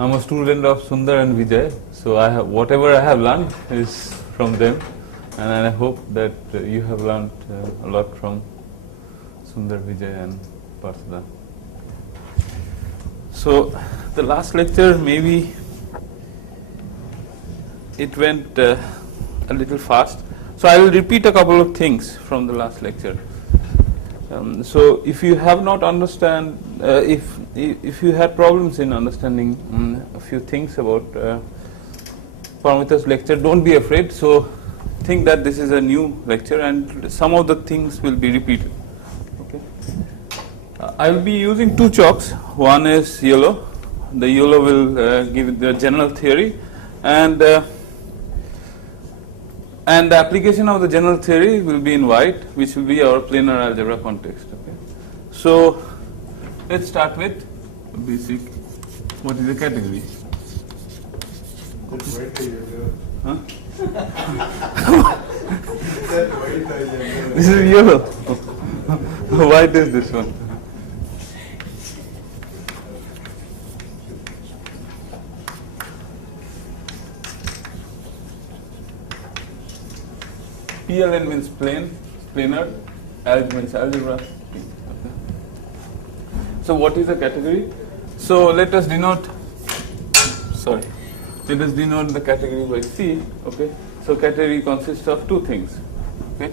I'm a student of Sundar and Vijay, so whatever I have learned is from them, and I hope that you have learned a lot from Sundar, Vijay and Partha. So the last lecture, maybe it went a little fast, so I will repeat a couple of things from the last lecture. So if you have not understand, if you had problems in understanding a few things about Paramita's lecture, don't be afraid. So think that this is a new lecture and some of the things will be repeated. Okay. I will be using two chalks. One is yellow. The yellow will give the general theory, and the application of the general theory will be in white, which will be our planar algebra context. Okay. So let's start with basic. What is the category? Huh? This is yellow. White is this one. PLN means planar, alg means algebra. Okay. So what is a category? So let us denote the category by C. Okay. So category consists of two things. Okay.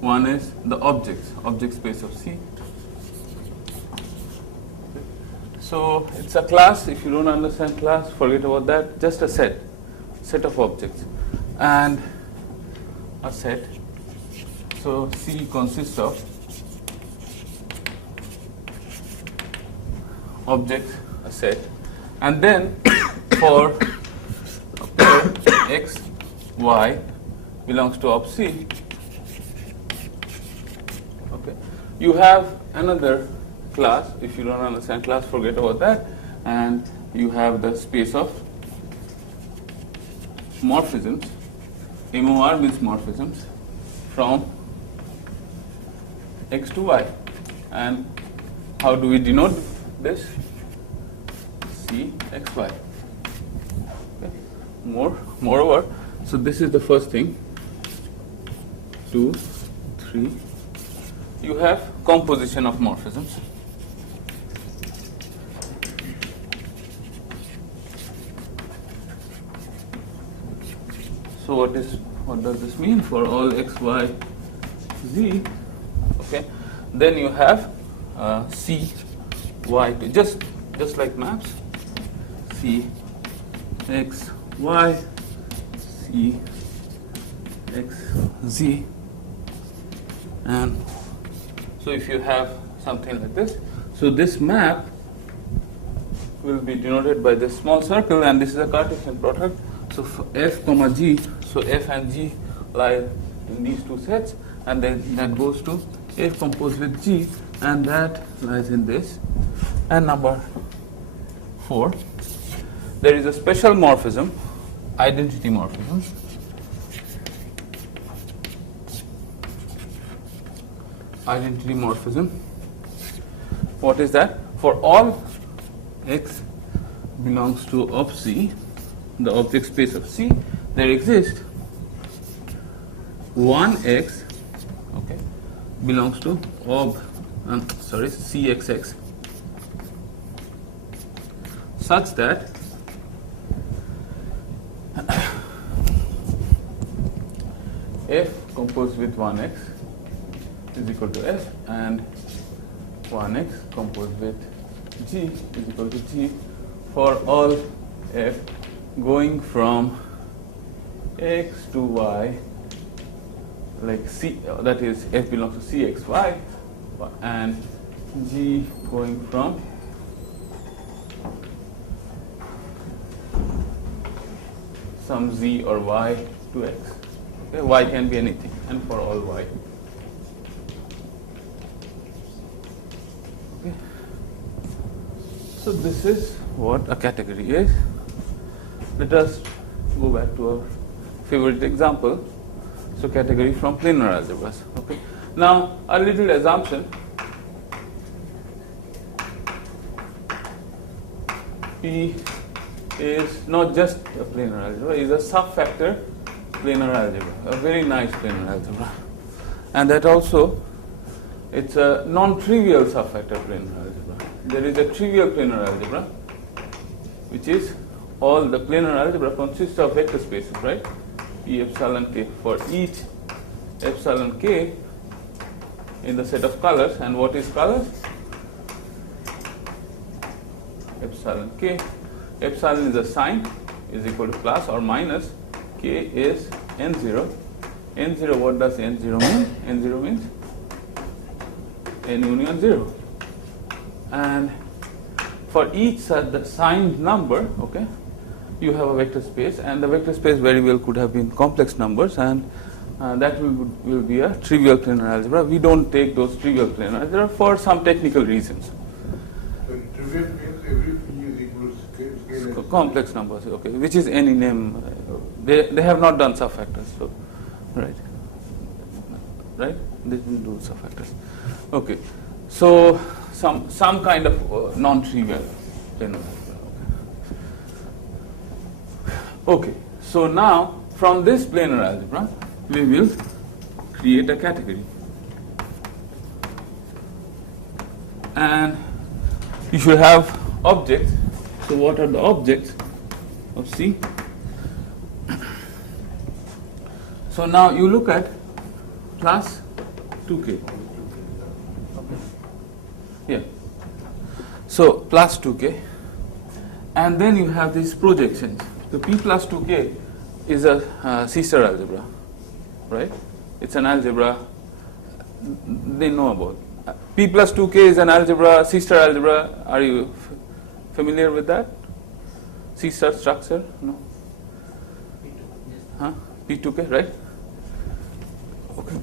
One is the object space of C. Okay. So it's a class. If you don't understand class, forget about that. Just a set of objects, and a set. So C consists of objects, a set, and then for a pair X, Y belongs to op C. Okay, you have another class. If you don't understand class, forget about that, and you have the space of morphisms. MOR means morphisms from X to Y. And how do we denote this? C X Y. Okay. Moreover, so this is the first thing. 2, 3. You have composition of morphisms. So what does this mean for all X, Y, Z? Okay, then you have C, Y, just like maps. C, X, Y, C, X, Z, and so if you have something like this, so this map will be denoted by this small circle, and this is a Cartesian product. So F comma G, so F and G lie in these two sets, and then that goes to F composed with G, and that lies in this. And number 4, there is a special morphism, identity morphism. Identity morphism. What is that? For all X belongs to op C, the object space of C, there exists one X, okay, belongs to CXX, such that F composed with 1X is equal to F, and 1X composed with G is equal to G for all F going from X to Y, like C, that is F belongs to CXY, and G going from some Z or Y to X. Okay, Y can be anything, and for all Y. Okay. So this is what a category is. Let us go back to our favorite example. So category from planar algebras. Okay. Now a little assumption. P is not just a planar algebra, is a sub-factor planar algebra, a very nice planar algebra. And that also, it's a non-trivial sub-factor planar algebra. There is a trivial planar algebra, which is all the planar algebra consists of vector spaces, right? P epsilon k for each epsilon k in the set of colors. And what is colors? Epsilon k. Epsilon is a sign, is equal to plus or minus. K is n0. N0, what does n0 mean? N0 means n union 0. And for each such signed number, okay, you have a vector space, and the vector space very well could have been complex numbers, and that will be a trivial planar algebra. We don't take those trivial planar algebra for some technical reasons. So trivial means every p is equal to scale complex numbers, okay, which is any name. They have not done subfactors, so right, they didn't do subfactors. Okay, so some kind of non-trivial planar algebra. Okay, so now from this planar algebra we will create a category, and you should have objects. So what are the objects of C? So now you look at plus 2k. Okay. Yeah. So plus 2k, and then you have these projections. So P plus 2k is a C-star algebra, right? It's an algebra they know about. P plus 2k is an algebra, C-star algebra. Are you familiar with that? C-star structure? No? Huh? P2k, right? Okay.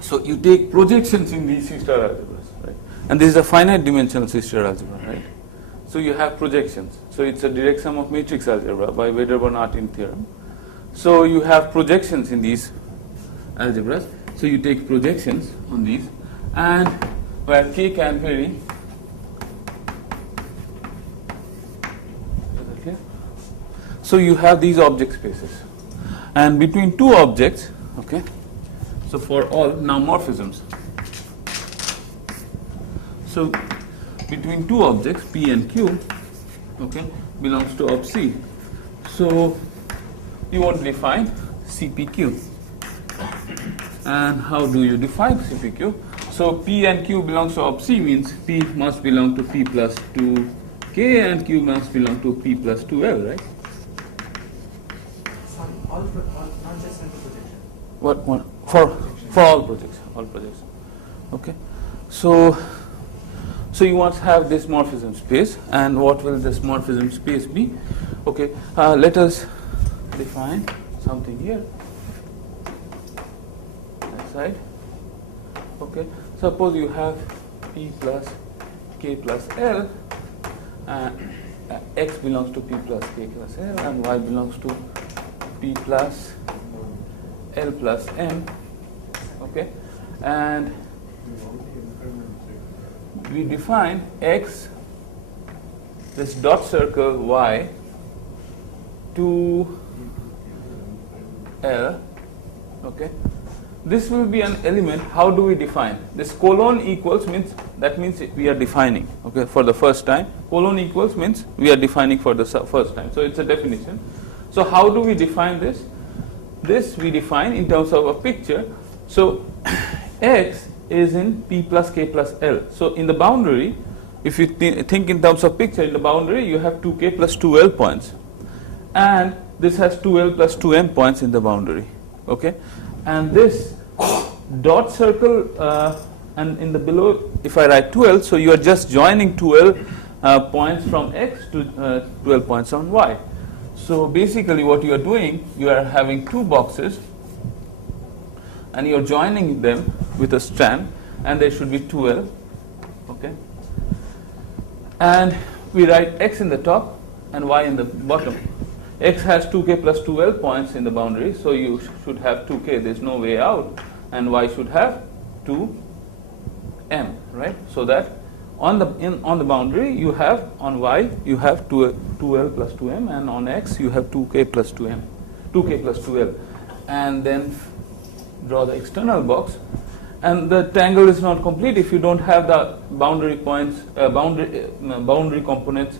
So you take projections in these C-star algebras, right? And this is a finite dimensional C-star algebra, right? So you have projections. So it's a direct sum of matrix algebra by Wedderburn-Artin theorem. So you have projections in these algebras. So you take projections on these, and where k can vary. Okay. So you have these object spaces, and between two objects, okay. So for all now morphisms. So between two objects P and Q, okay, belongs to ob C. So you want to define CPQ. And how do you define CPQ? So P and Q belongs to ob C means P must belong to P plus 2K and Q must belong to P plus 2L, right? All not just into projection. What for all projects, okay. So you want to have this morphism space, and what will this morphism space be? Okay, let us define something here. That side. Okay, suppose you have P plus K plus L, X belongs to P plus K plus L, and Y belongs to P plus L plus M. Okay, and we define X, this dot circle Y, to L. Okay, this will be an element. How do we define this? Colon equals means that means we are defining. Okay, for the first time. Colon equals means we are defining for the first time. So it's a definition. So how do we define this? This we define in terms of a picture. So X is in P plus K plus L. So in the boundary, if you think in terms of picture, in the boundary you have 2K plus 2L points, and this has 2L plus 2M points in the boundary. Okay, and this dot circle and in the below, if I write 2L, so you are just joining 2L points from X to 12 points on Y. So basically what you are doing, you are having two boxes and you are joining them with a strand, and there should be 2L. Okay, and we write X in the top and Y in the bottom. X has 2K plus 2L points in the boundary, so you should have 2K, there's no way out, and Y should have 2M, right? So that on the boundary you have, on y you have 2l plus 2m, and on x you have 2k plus 2m, 2k plus 2l, and then draw the external box. And the triangle is not complete if you don't have the boundary points, boundary components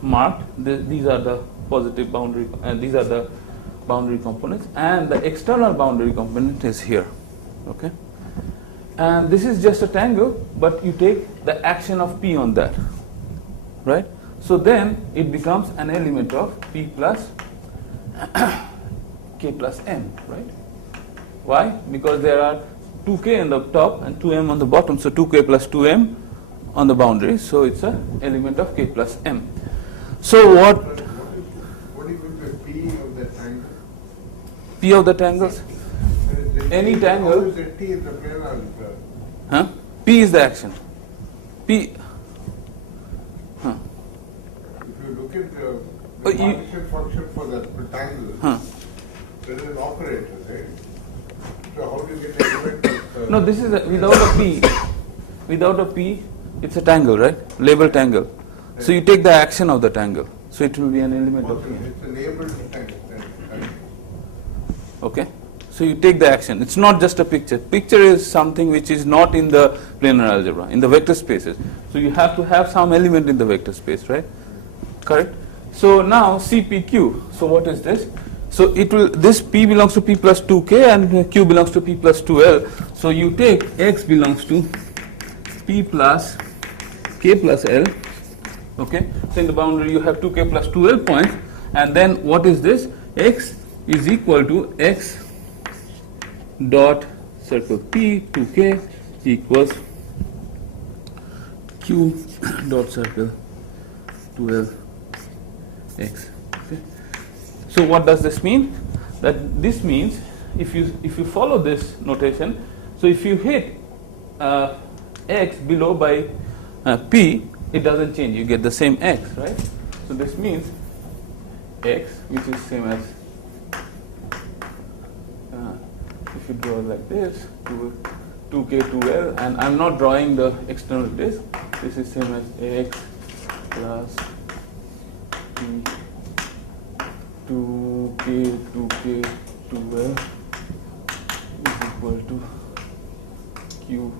marked. These are the positive boundary, these are the boundary components, and the external boundary component is here. Okay, and this is just a triangle, but you take the action of p on that, right? So then it becomes an element of p plus k plus m, right? Why? Because there are 2k on the top and 2m on the bottom, so 2k plus 2m on the boundary, so it's an element of k plus m. So what What is the P of the triangle? p of the triangles? Any triangle. How is the T in the planar algebra? Huh? P is the action. P. Huh. If you look at the you- partition function for the triangle, Huh. there is an operator, right? So how do you get the element of No, this is without a p. Without a p, it's a triangle, right? Labeled triangle. So you take the action of the triangle. So it will be an element of p. It's a labeled triangle. Right? Okay. So you take the action. It's not just a picture. Picture is something which is not in the planar algebra, in the vector spaces. So you have to have some element in the vector space, right? Correct. So now CPQ. So what is this? So it will, this p belongs to p plus 2k and q belongs to p plus 2l. So you take x belongs to p plus k plus l. Okay. So in the boundary you have 2k plus 2l points, and then what is this? X is equal to x dot circle p 2k equals q dot circle 2l x. Okay. So what does this mean? That this means if you follow this notation, so if you hit x below by p, it doesn't change. You get the same x, right? So this means x, which is same as if you draw like this, 2k 2l, and I'm not drawing the external disk. This is same as x plus p 2k 2l is equal to q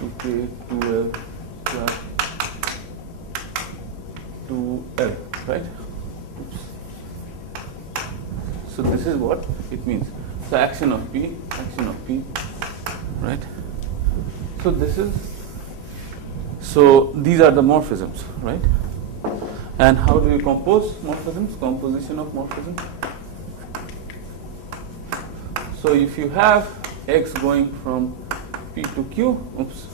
2k 2l plus 2l, right? Oops. So this is what it means. So action of p, right? So this is, so these are the morphisms, right? And how do you compose morphisms? Composition of morphisms. So if you have x going from p to q, oops,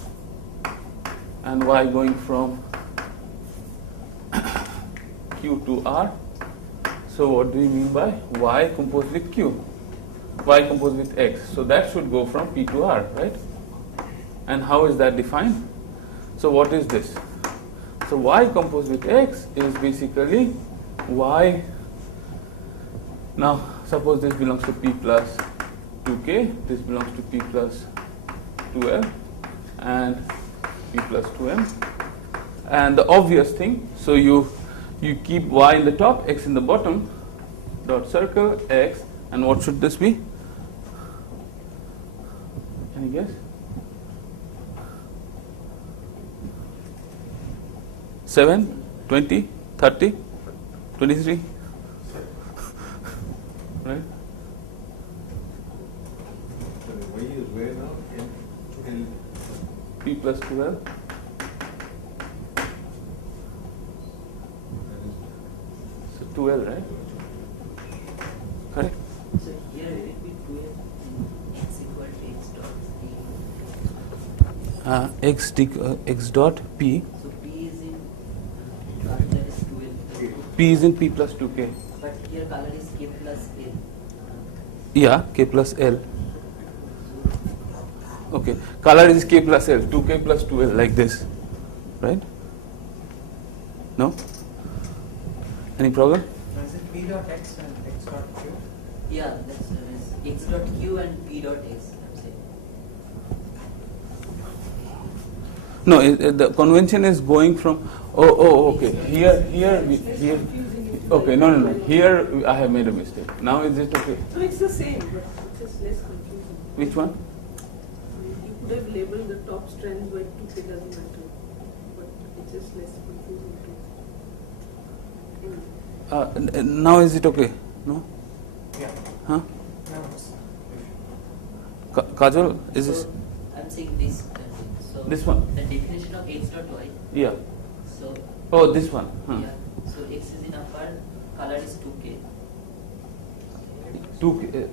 and y going from q to r, so what do you mean by y composed with q? Y composed with x. So that should go from p to r, right? And how is that defined? So what is this? So y composed with x is basically y. Now suppose this belongs to p plus 2k, this belongs to p plus 2l, and p plus 2m. And the obvious thing, so you keep y in the top, x in the bottom, dot circle x, and what should this be? Any guess? 7, 20, 30, 23, right? Y is where now? L. P plus 2l. So 2l, right? Correct? So here will it be 2l x equal to X dot p. So p is in that is 2l. P is in p plus 2k. But here color is k plus l. Yeah, k plus l. Okay, color is k plus l, 2k plus 2l, like this, right? No? Any problem? Is it p dot x and x dot q? Yeah, that's x dot q and p dot x. I'm saying. No, the convention is going from. Okay. Here. Okay, no. Here I have made a mistake. Now is it okay? So it's the same, but it's just less confusing. Which one? You could have labeled the top strands by 2K, doesn't matter, but it's just less confusing to. Now is it okay? No? Yeah. Huh? No, it's- Kajal, is this? I'm saying this. So This one? the definition of x dot y. Yeah. So Oh, this one. Huh. yeah. So x is in upper, color is 2k. 2K. Okay.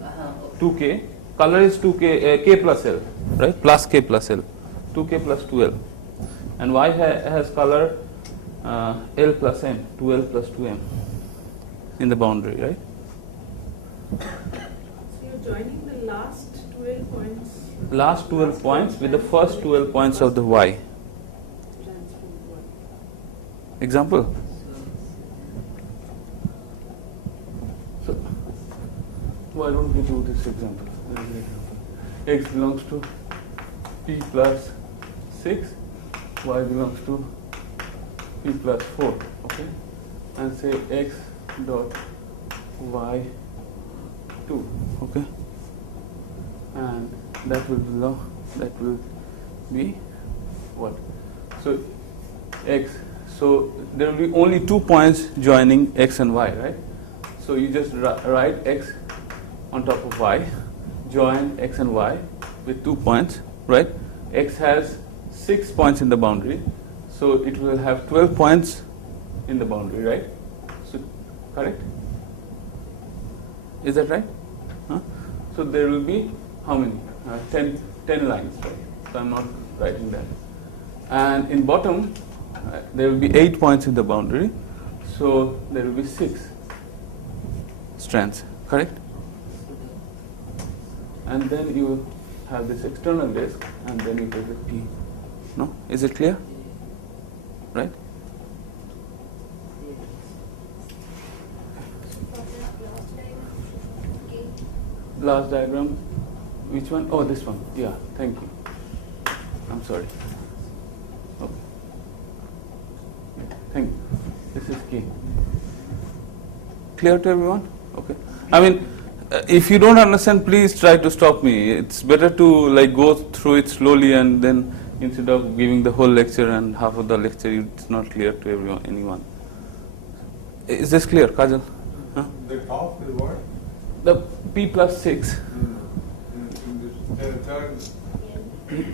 2K. Color is 2K, K plus L, right? Plus K plus L. 2K plus 2L. And Y has color L plus M, 2L plus 2M in the boundary, right? So you're joining the last 12 points. Last 12 points with the first 12 points of the Y. Strands from one. Example? So, why don't we do this example? X belongs to P plus 6, Y belongs to P plus 4, okay? And say X dot Y 2, okay? And that will be what? So X, so there will be only 2 points joining X and Y, right? So you just write X on top of Y, join X and Y with 2 points, right? X has 6 points in the boundary, so it will have 12 points in the boundary, right? So, correct? Is that right? Huh? So there will be how many? 10 lines, right? So I'm not writing that. And in bottom, there will be 8 points in the boundary, so there will be 6 strands, correct? And then you have this external disk, and then you take the P. No? Is it clear? Right? Last diagram. Which one? Oh, this one. Yeah, thank you. I'm sorry. Okay. Thank you. This is K. Clear to everyone? Okay. I mean, if you don't understand, please try to stop me. It's better to like go through it slowly, and then instead of giving the whole lecture and half of the lecture, it's not clear to anyone. Is this clear, Kajal? Huh? The top is what? The P plus 6. In this third,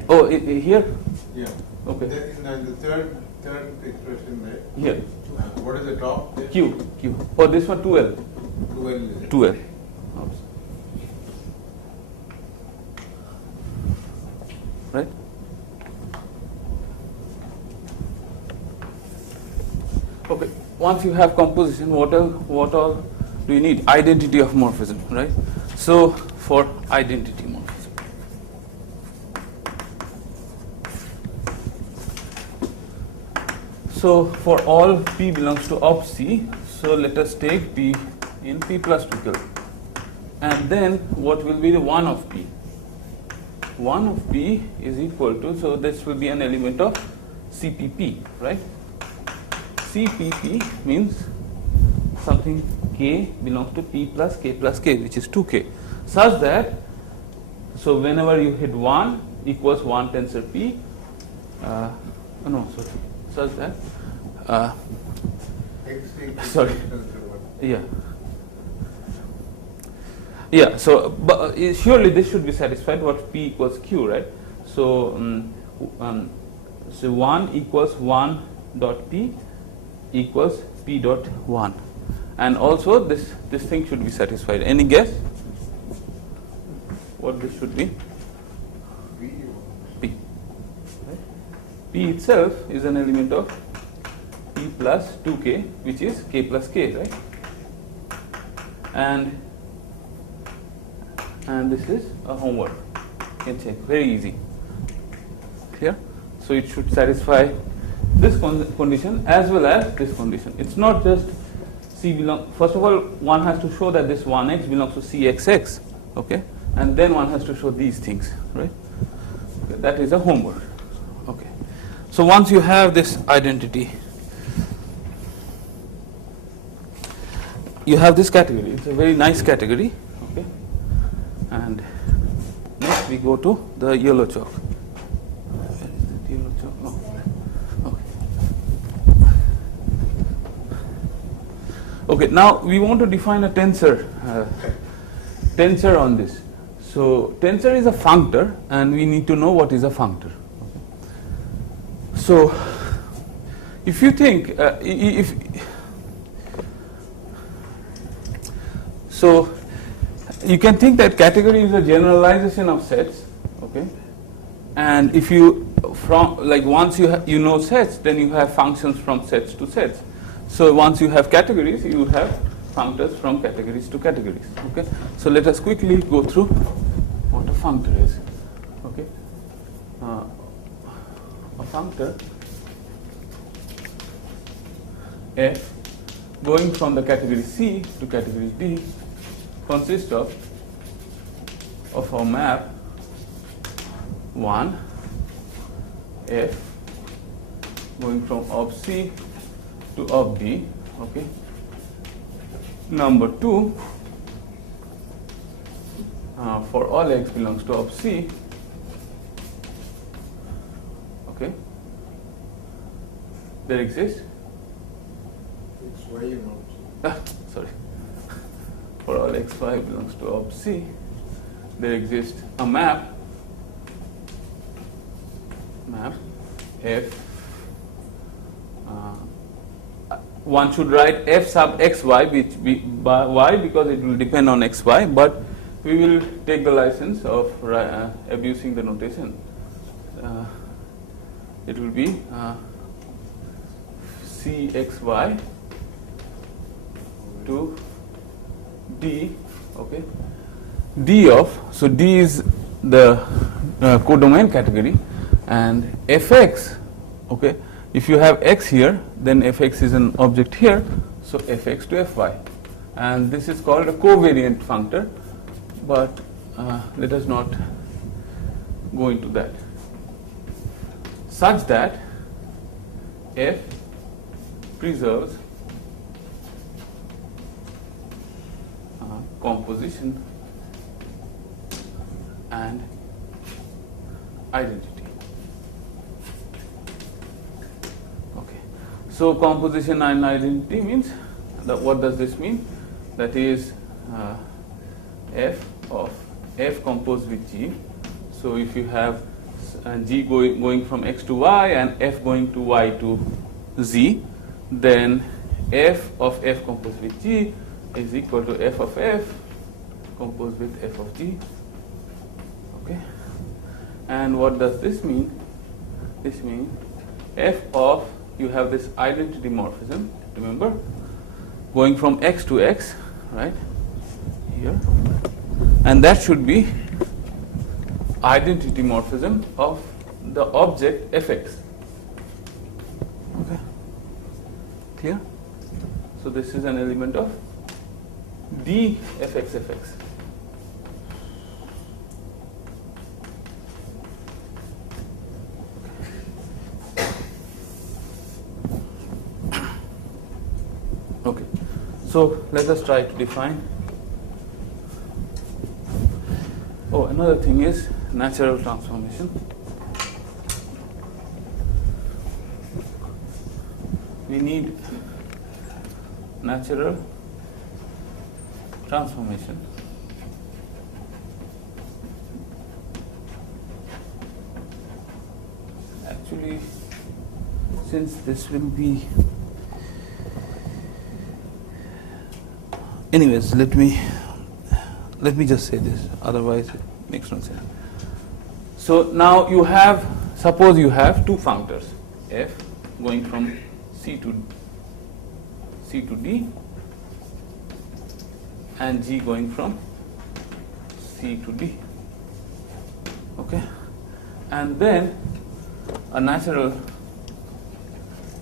Oh, here? yeah. Okay. Then in the third expression, right? Here. What is the top? there? Q. Oh, this one 2L. 12 is it? 2L. Right? Okay. Once you have composition, what all do you need? Identity of morphism, right? So for identity morphism, so for all P belongs to op C, so let us take P in P plus 2K, and then what will be the 1 of P? 1 of P is equal to, so this will be an element of CPP, right? CPP means something K belongs to P plus K, which is 2K, such that, so whenever you hit 1 equals 1 tensor P, such that, sorry, yeah, so but surely this should be satisfied, what P equals Q, right? So, so 1 equals 1 dot P equals P dot 1, and also this thing should be satisfied. Any guess what this should be? P. Right? P itself is an element of P plus 2K, which is K plus K, right? And this is a homework. You can check, very easy. Clear? So it should satisfy this condition as well as this condition. It's not just C belong. First of all, one has to show that this 1x belongs to CXX, okay, and then one has to show these things, right? Okay, that is a homework. Okay. So once you have this identity, you have this category. It's a very nice category. Okay, and next we go to the yellow chalk. Where is the yellow chalk? No. Okay, now we want to define a tensor on this. So tensor is a functor, and we need to know what is a functor. Okay. So if you think, so you can think that category is a generalization of sets, okay? And if you once you know sets, then you have functions from sets to sets. So once you have categories, you have functors from categories to categories. Okay. So let us quickly go through what a functor is. Okay. A functor F going from the category C to category D consists of a map 1 F going from of C to of D. Okay. Number 2, for all x belongs to of C. Okay. There exists. X, Y, and of C. Sorry. For all x, y belongs to of C, there exists a map F. One should write F sub x y, by y because it will depend on x y, but we will take the license of abusing the notation. It will be C x y to D. Okay. D of, so D is the codomain category, and fx. Okay. If you have x here, then fx is an object here, so fx to fy. And this is called a covariant functor, but let us not go into that. Such that f preserves composition and identity. So composition and identity means what does this mean? That is f of f composed with g. So if you have g going from x to y and f going to y to z, then f of f composed with g is equal to f of f composed with f of g. Okay. And what does this mean? This means f of, you have this identity morphism, remember, going from x to x, right, here, and that should be identity morphism of the object fx. Okay, clear? So this is an element of d fx. Okay, so let us try to define. Oh, another thing is natural transformation. We need natural transformation. Actually, since this will be, anyways, let me just say this, otherwise it makes no sense. So now you have, suppose you have two functors, f going from C to D and g going from C to D. Okay, and then a natural,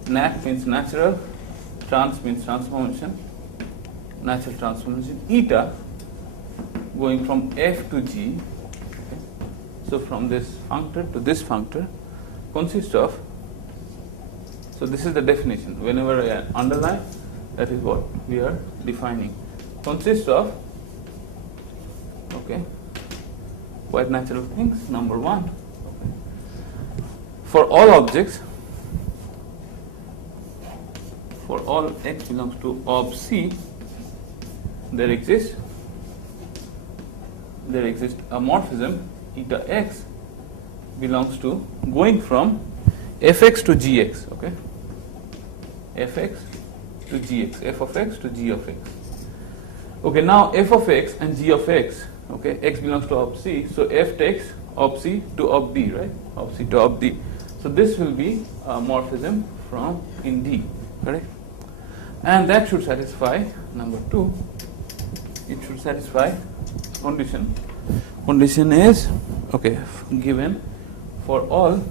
nat means natural, trans means transformation, natural transformation eta going from f to g. Okay. So from this functor to this functor consists of So this is the definition. Whenever I underline, that is what we are defining. Consists of, okay, quite natural things. Number one, okay, for all objects, for all x belongs to ob C, there exists a morphism eta x belongs to going from fx to gx, okay, fx to gx, f of x to g of x. Okay, now f of x and g of x, okay, x belongs to ob C, so f takes ob C to ob D, right? Ob C to ob D. So this will be a morphism from in D, correct? And that should satisfy number 2. It should satisfy condition. Condition is, okay, given for all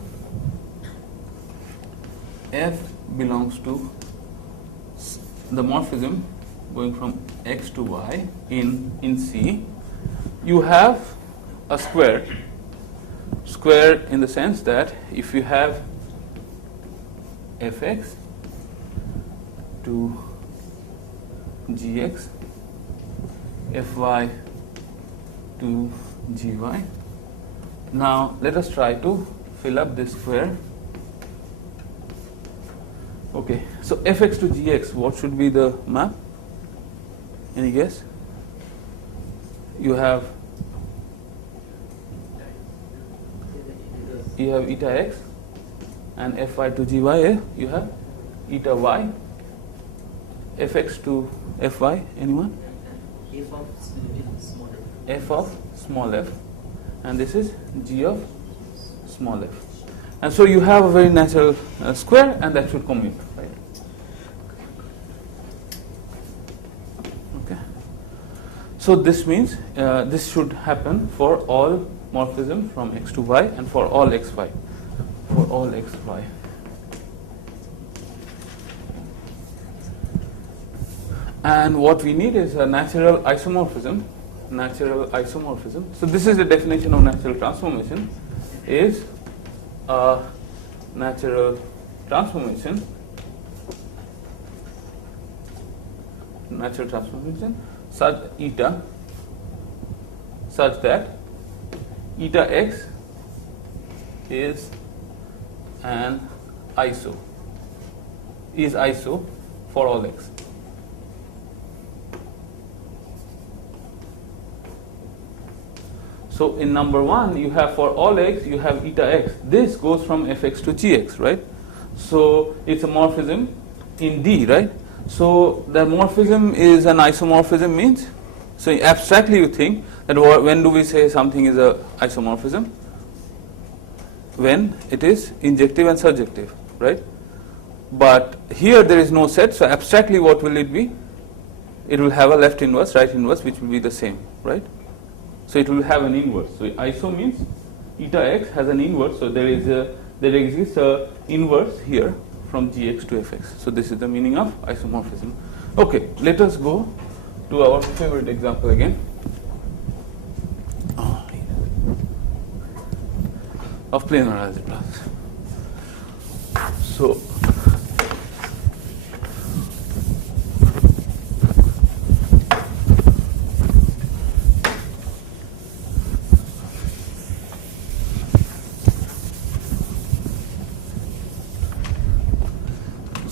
f belongs to the morphism going from x to y in C, you have a square in the sense that if you have fx to gx, fy to gy. Now let us try to fill up this square. Okay, so fx to gx, what should be the map? Any guess? You have eta x, and fy to gy, you have eta y. Fx to fy, anyone? F of small f. F of small f, and this is g of small f. And so you have a very natural square, and that should commute, right? Okay. So this means this should happen for all morphism from x to y and for all xy. For all xy. And what we need is a natural isomorphism. Natural isomorphism. So this is the definition of natural transformation. Is a natural transformation. Natural transformation such eta such that eta x is an iso. Is iso for all x. So in number 1, you have for all x, you have eta x. This goes from fx to gx, right? So it's a morphism in D, right? So the morphism is an isomorphism means, so abstractly you think that when do we say something is a isomorphism? When it is injective and surjective, right? But here there is no set, so abstractly what will it be? It will have a left inverse, right inverse, which will be the same, right? So it will have an inverse. So iso means eta x has an inverse. So there exists a inverse here from gx to fx. So this is the meaning of isomorphism. Okay, let us go to our favorite example again. Of planar algebras.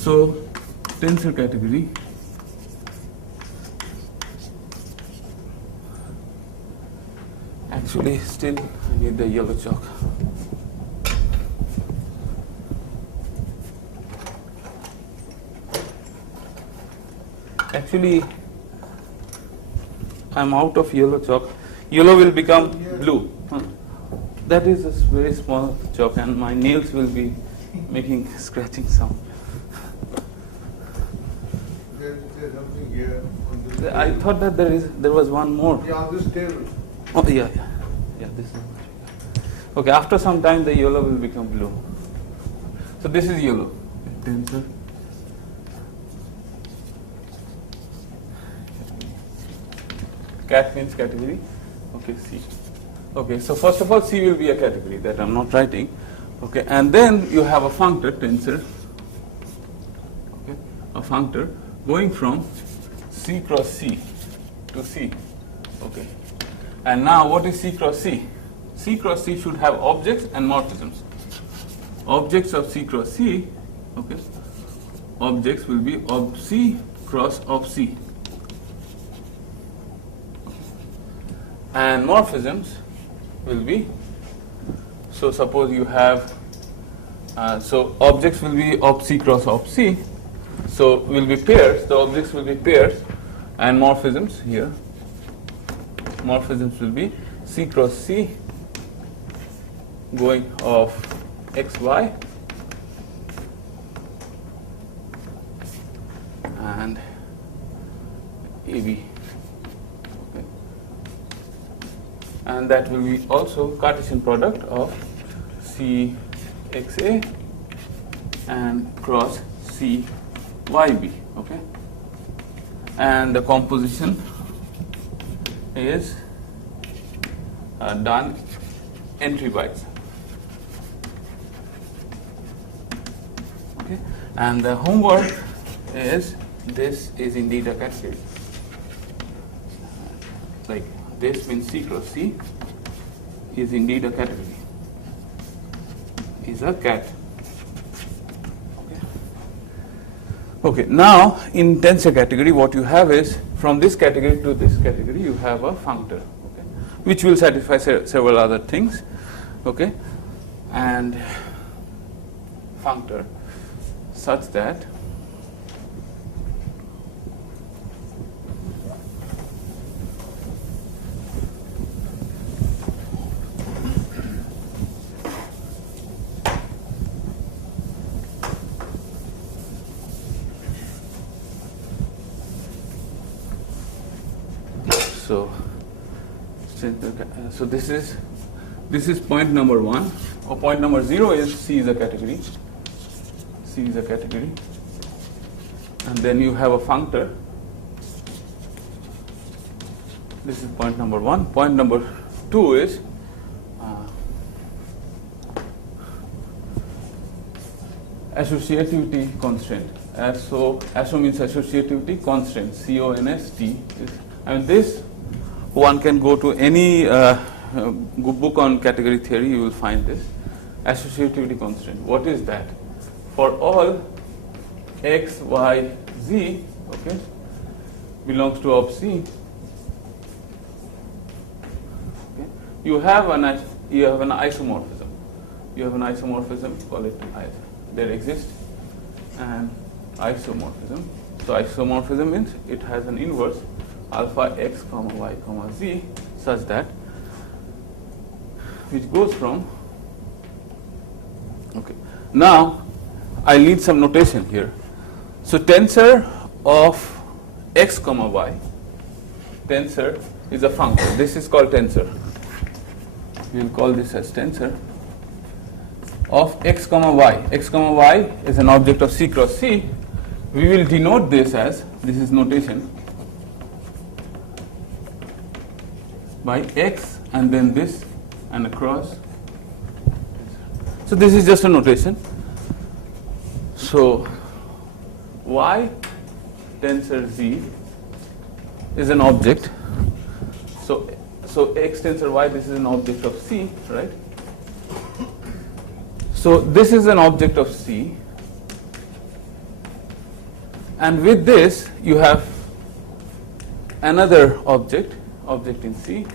So tensor category actually still I need the yellow chalk. Actually I'm out of yellow chalk. Yellow will become blue. That is a very small chalk and my nails will be making scratching sound. There's something here on this I table. thought that there was one more. Yeah, on this table. Oh yeah, this is okay. After some time the yellow will become blue. So this is yellow. Tensor. Cat means category. Okay, C. Okay, so first of all C will be a category that I'm not writing. Okay, and then you have a functor tensor. a functor going from C cross C to C. Okay. And now what is C cross C? C cross C should have objects and morphisms. Objects of C cross C, okay, objects will be of C cross of C. And morphisms will be, so suppose you have, so objects will be of C cross of C, so will be pairs, the objects will be pairs, and morphisms here, morphisms will be C cross C going of xy and AB. Okay. And that will be also Cartesian product of CXA and cross CYB. Okay. And the composition is done entry bytes. Okay. And the homework is, this is indeed a category. Like this means C cross C is indeed a category. Is a cat. Okay. Okay. Now in tensor category, what you have is from this category to this category, you have a functor, okay, which will satisfy several other things. Okay, and functor such that so this is point number 1, or point number 0 is C is a category. C is a category, and then you have a functor. This is point number 1. Point number 2 is associativity constraint. ASSO means associativity constraint. CONST is, and this one can go to any book on category theory, you will find this associativity constraint. What is that? For all x, y, z, okay, belongs to of C, okay, you have an isomorphism. You have an isomorphism, call it there exists an isomorphism. So isomorphism means it has an inverse alpha x comma y comma z such that which goes from, okay, now I need some notation here. So tensor of x comma y, tensor is a function. This is called tensor. We will call this as tensor of x comma y. X comma y is an object of C cross C. We will denote this as, this is notation, by x and then this and across. So this is just a notation. So y tensor z is an object. So x tensor y, this is an object of C, right? So this is an object of C, and with this you have another object in C,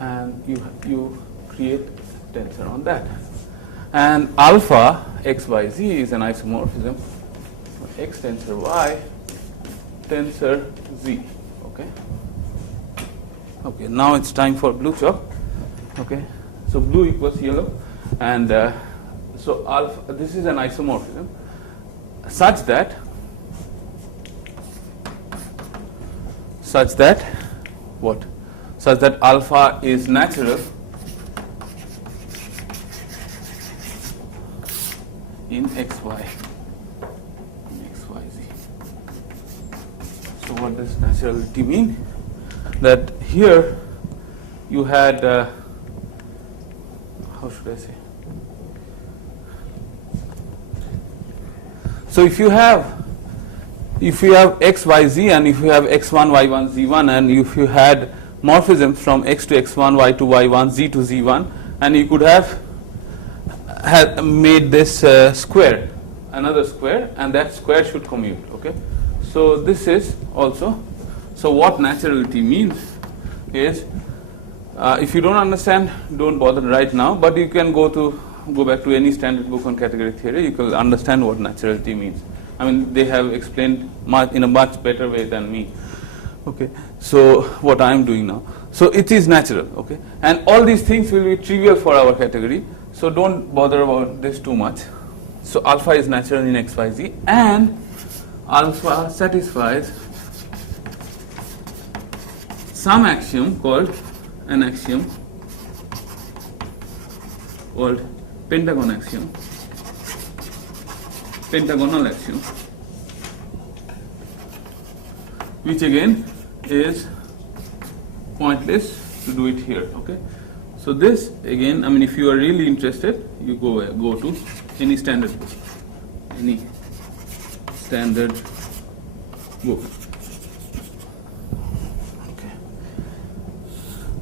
and you create tensor on that. And alpha xyz is an isomorphism x tensor y tensor z. Okay, now it's time for blue chalk. Okay, so blue equals yellow, and so alpha, this is an isomorphism such that what? Such that alpha is natural in xy, xyz. So what does naturality mean? That here you had, how should I say? So if you have x, y, z, and if you have x1, y1, z1, and if you had morphisms from x to x1, y to y1, z to z1, and you could have made this square, another square, and that square should commute. Okay, so this is also. So what naturality means is, if you don't understand, don't bother right now. But you can go back to any standard book on category theory. You can understand what naturality means. I mean, they have explained in a much better way than me. Okay, so what I am doing now. So it is natural. Okay, and all these things will be trivial for our category. So don't bother about this too much. So alpha is natural in x, y, z, and alpha satisfies some axiom called an axiom called pentagonal axiom, which again is pointless to do it here. Okay, so this again, I mean, if you are really interested, you go to any standard book,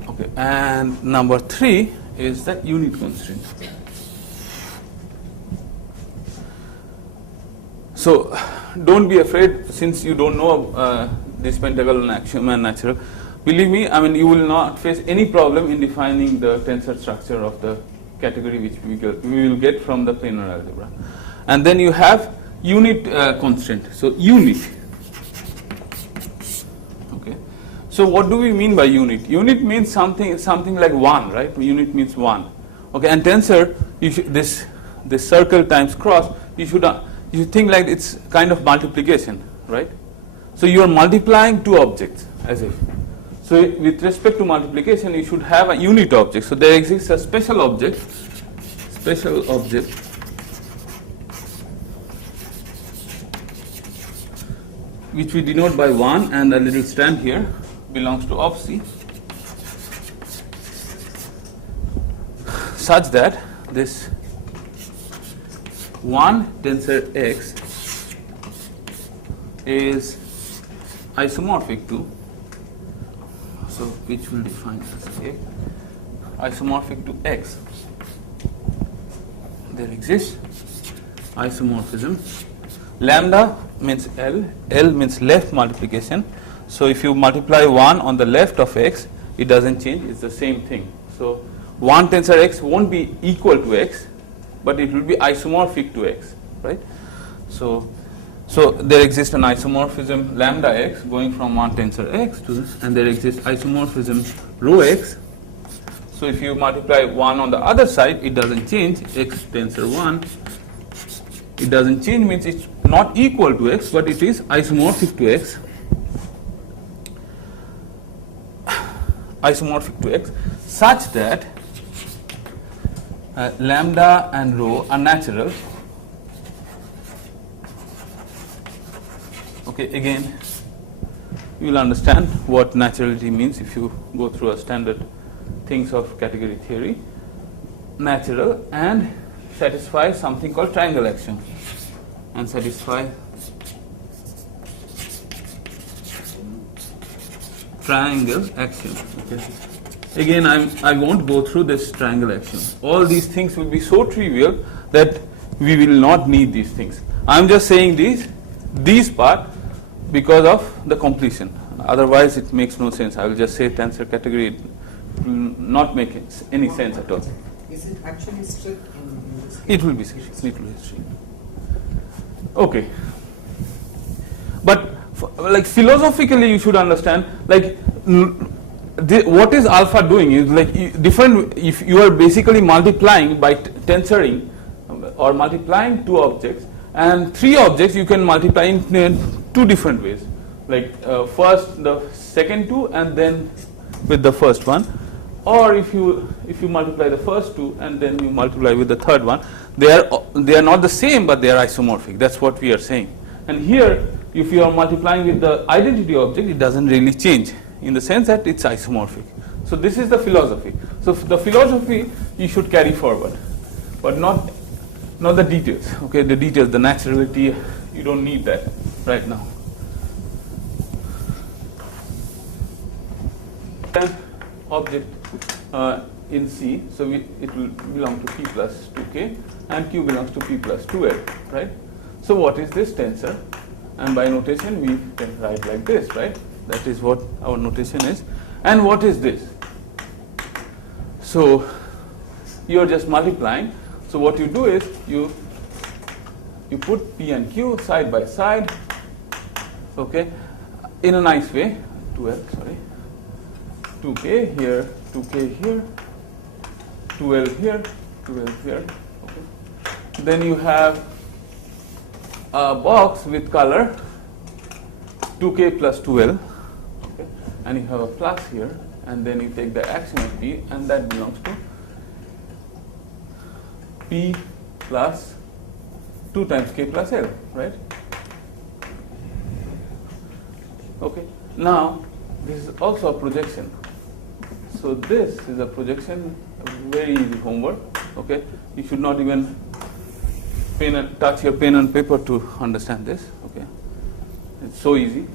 Okay, and number 3 is that unit constraint. So don't be afraid, since you don't know this pentagonal axiom and natural. Believe me, I mean, you will not face any problem in defining the tensor structure of the category which we will get from the planar algebra. And then you have unit constraint. So unit. Okay. So what do we mean by unit? Unit means something like 1, right? Unit means 1. Okay. And tensor, this circle times cross, you think like it's kind of multiplication, right? So you are multiplying two objects as if. So with respect to multiplication, you should have a unit object. So there exists a special object, which we denote by 1, and a little strand here belongs to of C, such that this 1 tensor X is isomorphic to, so which will define as A, isomorphic to X. There exists isomorphism. Lambda means L means left multiplication. So if you multiply 1 on the left of X, it doesn't change, it's the same thing. So 1 tensor X won't be equal to X, but it will be isomorphic to X, right? So there exists an isomorphism lambda X going from 1 tensor X to this, and there exists isomorphism rho X. So if you multiply 1 on the other side, it doesn't change, X tensor 1. It doesn't change means it's not equal to X, but it is isomorphic to X. Isomorphic to X, such that lambda and rho are natural. Okay, again, you will understand what naturality means if you go through a standard things of category theory. Natural and satisfy something called triangle axiom, and satisfy triangle axiom. Okay. Again, I won't go through this triangle axiom. All these things will be so trivial that we will not need these things. I'm just saying these part because of the completion. Otherwise, it makes no sense. I will just say tensor category. It will not make any sense at all. Is it actually strict in this case? It will be strict. It will be strict. Okay. But like philosophically, you should understand like. What is alpha doing is like different. If you are basically multiplying by tensoring or multiplying two objects and three objects, you can multiply in two different ways. Like first the second two and then with the first one, or if you multiply the first two and then you multiply with the third one, they are not the same, but they are isomorphic. That's what we are saying. And here, if you are multiplying with the identity object, it doesn't really change, in the sense that it's isomorphic. So this is the philosophy. So the philosophy you should carry forward, but not the details. Okay, the details, the naturality, You don't need that right now. Then object in C, so it will belong to P plus 2K, and Q belongs to P plus 2L, right? So what is this tensor? And by notation we can write like this, right? That is what our notation is. And what is this? So you are just multiplying. So what you do is you put P and Q side by side, okay, in a nice way. 2L, sorry. 2K here, 2K here, 2L here, 2L here. Okay. Then you have a box with color 2K plus 2L, okay, and you have a plus here, and then you take the axiom of P, and that belongs to P plus 2 times K plus L, right? Okay. Now this is also a projection. So this is a projection, very easy homework. Okay, you should not even touch your pen and paper to understand this. Okay, it's so easy.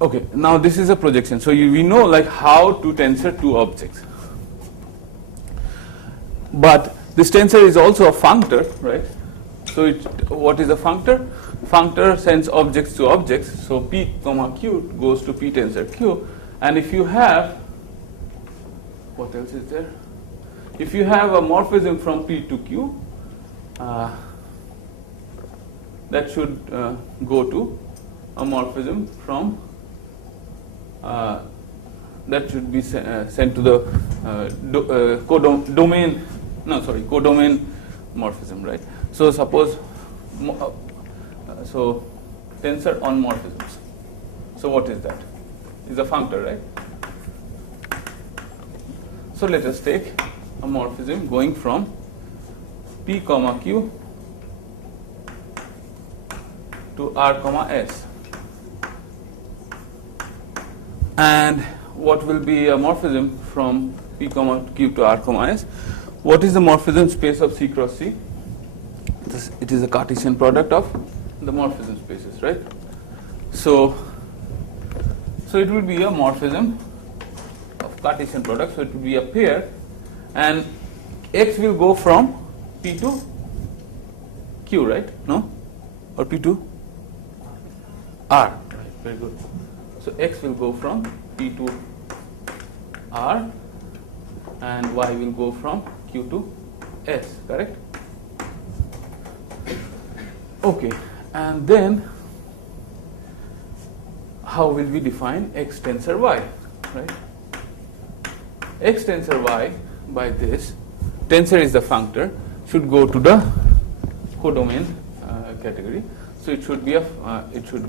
Okay, now this is a projection. So we know like how to tensor two objects. But this tensor is also a functor, right? So what is a functor? Functor sends objects to objects. So P comma Q goes to P tensor Q. And if you have, what else is there? If you have a morphism from P to Q, that should go to a morphism from, that should be sent to the codomain morphism, right? So suppose, so tensor on morphisms. So what is that? Is a functor, right? So let us take a morphism going from P comma Q to R comma S. And what will be a morphism from P comma Q to R comma S? What is the morphism space of C cross C? It is a Cartesian product of the morphism spaces, right? So it will be a morphism of Cartesian product. So it will be a pair, and X will go from P to Q, right? No? Or P to R. Right, very good. So X will go from P to R, and Y will go from Q to S, correct? Okay, and then how will we define X tensor Y, right? X tensor Y by this, tensor is the functor, should go to the codomain category. So it should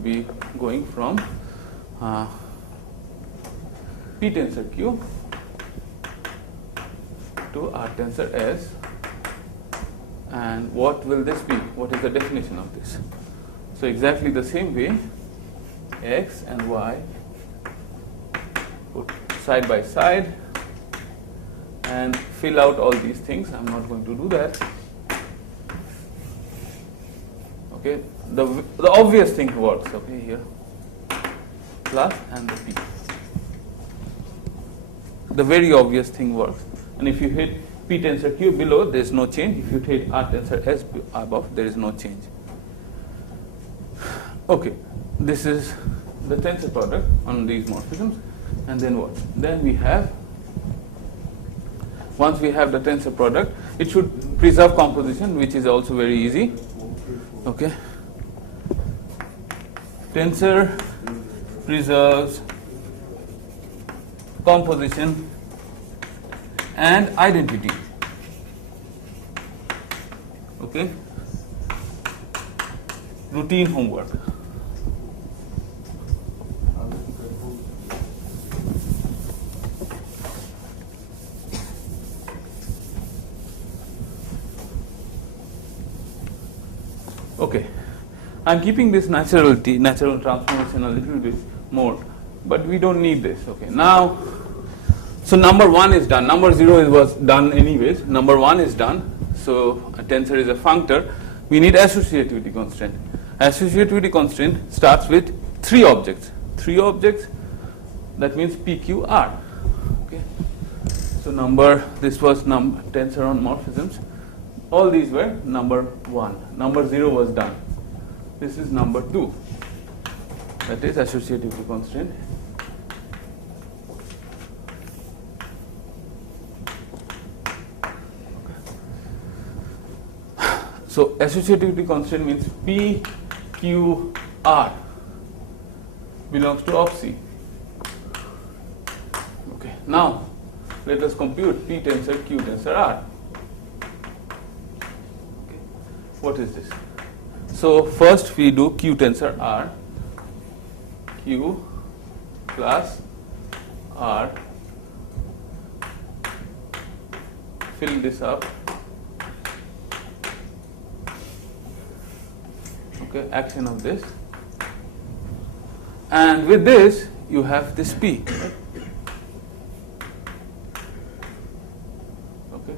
be going from P tensor Q to R tensor S. And what will this be? What is the definition of this? So exactly the same way, X and Y put side by side and fill out all these things. I'm not going to do that. Okay, the obvious thing works. Okay, here plus and the P. The very obvious thing works. And if you hit P tensor Q below, there is no change. If you hit R tensor S above, there is no change. Okay, this is the tensor product on these morphisms. And then what? Then we have, once we have the tensor product, it should preserve composition, which is also very easy. Okay, tensor preserves composition and identity. Okay, routine homework. Okay, I'm keeping this natural transformation a little bit more, but we don't need this. Okay, now, so number 1 is done. Number 0 was done anyways. Number 1 is done. so a tensor is a functor, we need associativity constraint. Associativity constraint starts with three objects. That means PQR. Okay. So this was tensor on morphisms. All these were number 1. Number 0 was done. This is number 2. That is associativity constraint. So associativity constraint means PQR belongs to of C. Okay. Now let us compute P tensor Q tensor R. Okay. What is this? So first we do Q tensor R. Q plus R. Fill this up. Okay, action of this, and with this you have this P. Right? Okay.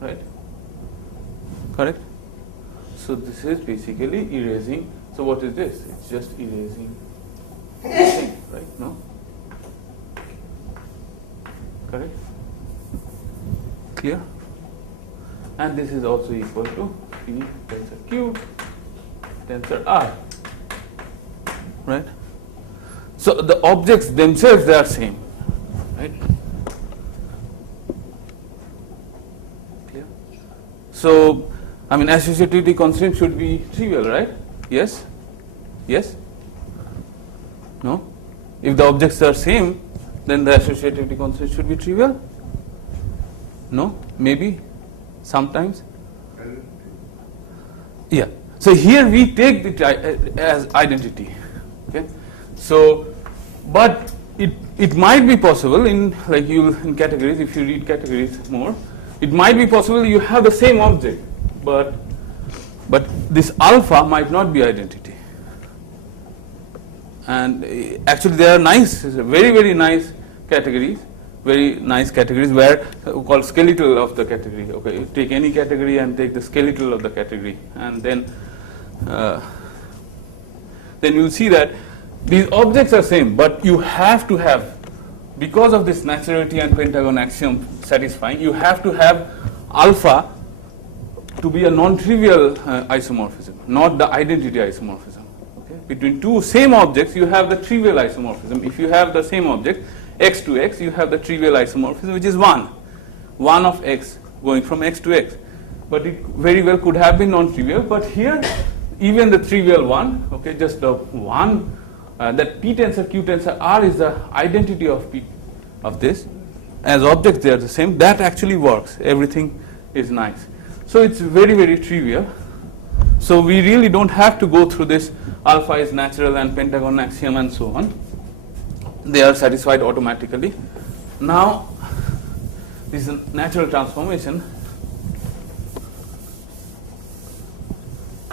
Right. Correct. So this is basically erasing. So what is this? It's just erasing. Right? No. Correct? Clear? And this is also equal to P tensor Q tensor R. Right? So the objects themselves, they are same. Right? Clear? So, I mean, associativity constraint should be trivial, right? Yes? Yes? No? If the objects are same, then the associativity constraint should be trivial? No? Maybe? Sometimes? Yeah. So here we take it as identity. Okay. So, but it might be possible in in categories, if you read categories more, it might be possible you have the same object, but this alpha might not be identity. And actually they are nice, very, very nice categories, where called skeletal of the category. Okay, you take any category and take the skeletal of the category, and then you'll see that these objects are same, but you have to have, because of this naturality and pentagon axiom satisfying, you have to have alpha to be a non-trivial isomorphism, not the identity isomorphism. Between two same objects, you have the trivial isomorphism. If you have the same object, x to x, you have the trivial isomorphism, which is 1. 1 of x going from x to x. But it very well could have been non-trivial. But here, even the trivial one, okay, just the one, that P tensor Q tensor R is the identity of P of this. As objects, they are the same. That actually works. Everything is nice. So it's very, very trivial. So we really don't have to go through this alpha is natural and pentagon axiom and so on. They are satisfied automatically. Now, this is a natural transformation.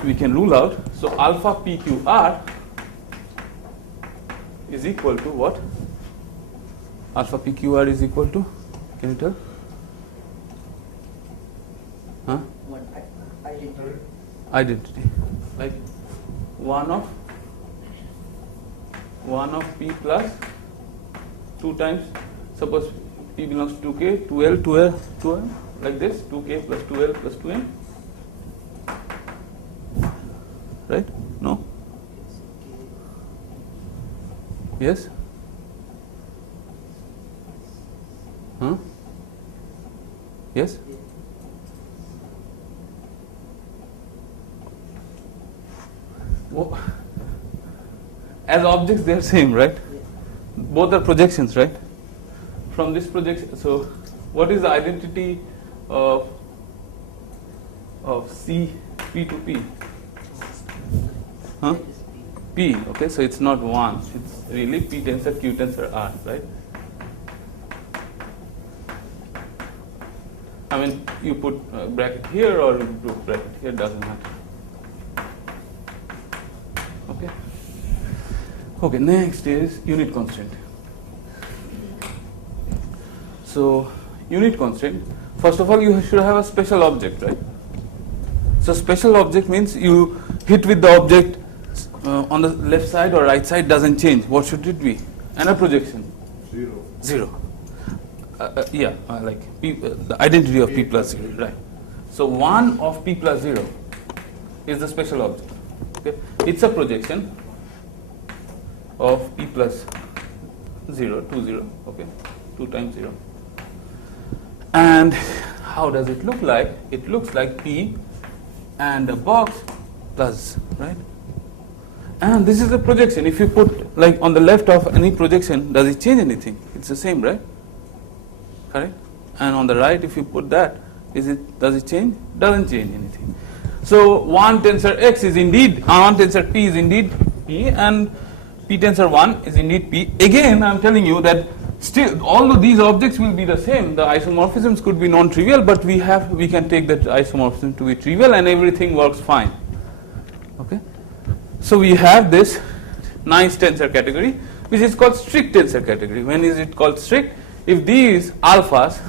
We can rule out. So alpha PQR is equal to what? Alpha PQR is equal to? Can you tell? Huh? What? Identity. Identity. Like 1 of P plus 2 times, suppose P belongs to 2K, 2L, 2L, like this, 2K plus 2L plus 2M. Right? No? Yes? Huh? Yes? As objects, they are same, right? Both are projections, right? From this projection, so what is the identity of C P to P? Huh? P. Okay, so it's not 1. It's really P tensor Q tensor R, right? I mean, you put bracket here or you put bracket here, doesn't matter. Okay. Okay, next is unit constraint. So unit constraint, first of all you should have a special object, right? So special object means you hit with the object on the left side or right side, doesn't change. What should it be? And a projection? 0. 0. Like P, the identity of P plus 0, right? So 1 of P plus 0 is the special object. Okay, it's a projection of P plus 0, 2 0. Okay, 2 times 0. And how does it look like? It looks like P and a box plus, right? And this is the projection. If you put like on the left of any projection, does it change anything? It's the same, right? Correct? And on the right, if you put that, does it change? Doesn't change anything. So one tensor X is indeed, one tensor P is indeed P, and P tensor 1 is indeed P. Again, I'm telling you that still, although these objects will be the same, the isomorphisms could be non-trivial, but we can take that isomorphism to be trivial, and everything works fine. Okay. So we have this nice tensor category, which is called strict tensor category. When is it called strict? If these alphas,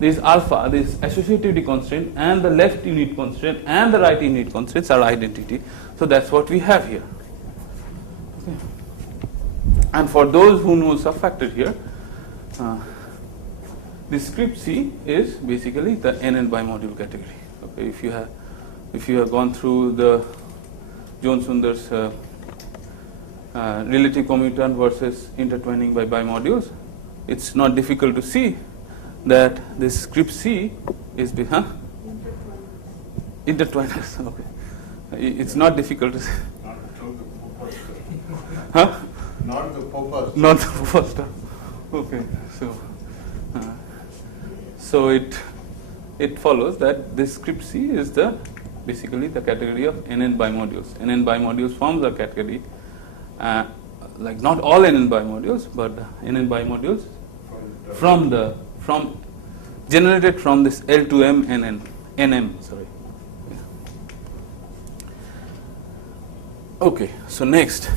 this associativity constraint and the left unit constraint and the right unit constraints are identity. So that's what we have here. Okay. And for those who know subfactor here, the script C is basically the NN bimodule category. Okay. If you have gone through the John Sundar's relative commutant versus intertwining by bimodules, it's not difficult to see that this script C is intertwiners. Okay, it's not difficult to see. Not the purpose. Huh? Not the purpose. Not the first stuff. Okay, so it follows that this script C is basically the category of NN bimodules. NN bimodules forms a category, like not all NN bimodules, but NN bimodules from generated from this L2M NM. Sorry. Okay, so next.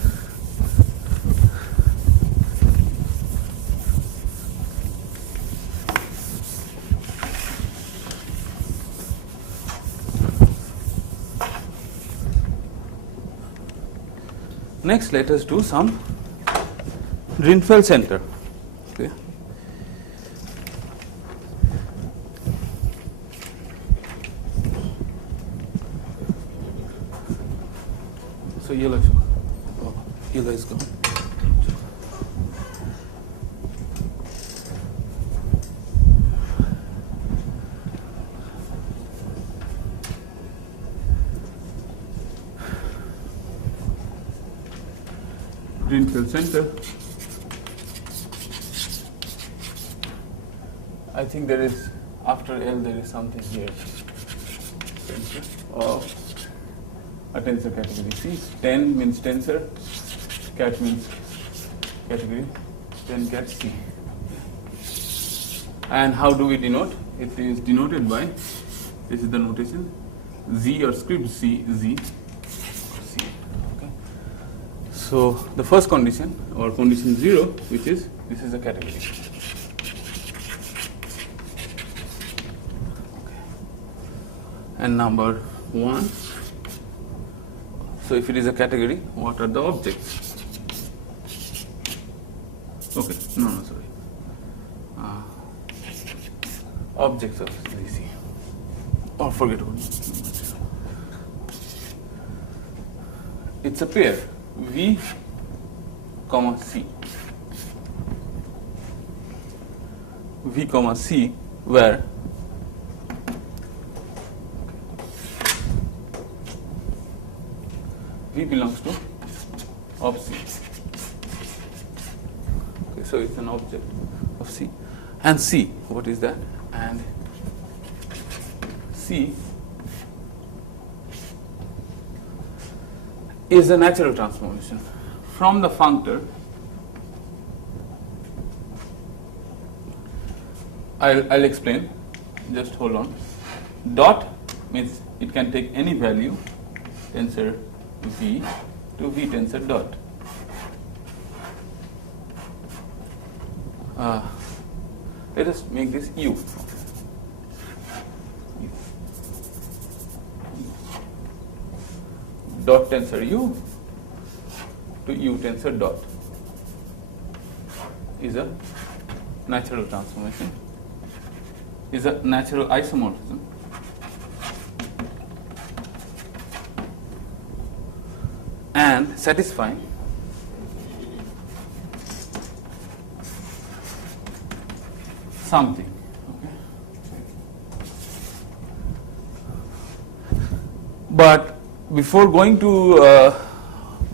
Next, let us do some Drinfeld center. Okay. So yellow is gone. Drinfeld center. I think there is, after L there is something here. Center of a tensor category C. 10 means tensor, cat means category, 10 cat C. And how do we denote? It is denoted by, this is the notation, Z or script C, Z. So the first condition, or condition 0, which is this is a category. Okay. And number 1. So if it is a category, what are the objects? Okay, no, sorry. Objects of ZC. Oh, forget about it. It's a pair. V, comma C. V, comma C, where V belongs to of C. Okay, so it's an object of C. And C, what is that? And C is a natural transformation from the functor. I'll explain, just hold on. Dot means it can take any value, tensor V to V tensor dot. let us make this U. Dot tensor U to U tensor dot is a natural transformation, is a natural isomorphism. And satisfying something. Okay. But before going to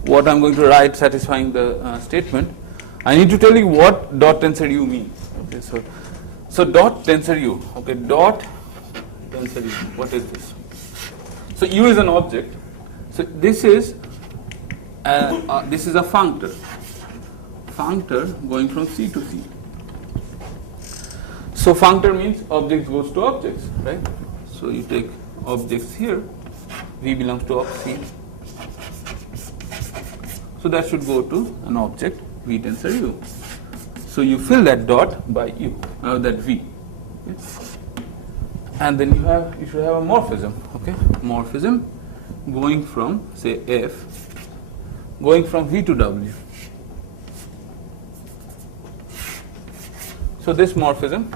what I'm going to write satisfying the statement, I need to tell you what dot tensor U means. Okay, so dot tensor U. Okay, dot tensor U. What is this? So U is an object. So this is a functor. Functor going from C to C. So functor means objects goes to objects, right? So you take objects here. V belongs to C. So that should go to an object V tensor U. So you fill that dot by U, that V. Okay. And then you should have a morphism. Okay, morphism going from say F, going from V to W. So this morphism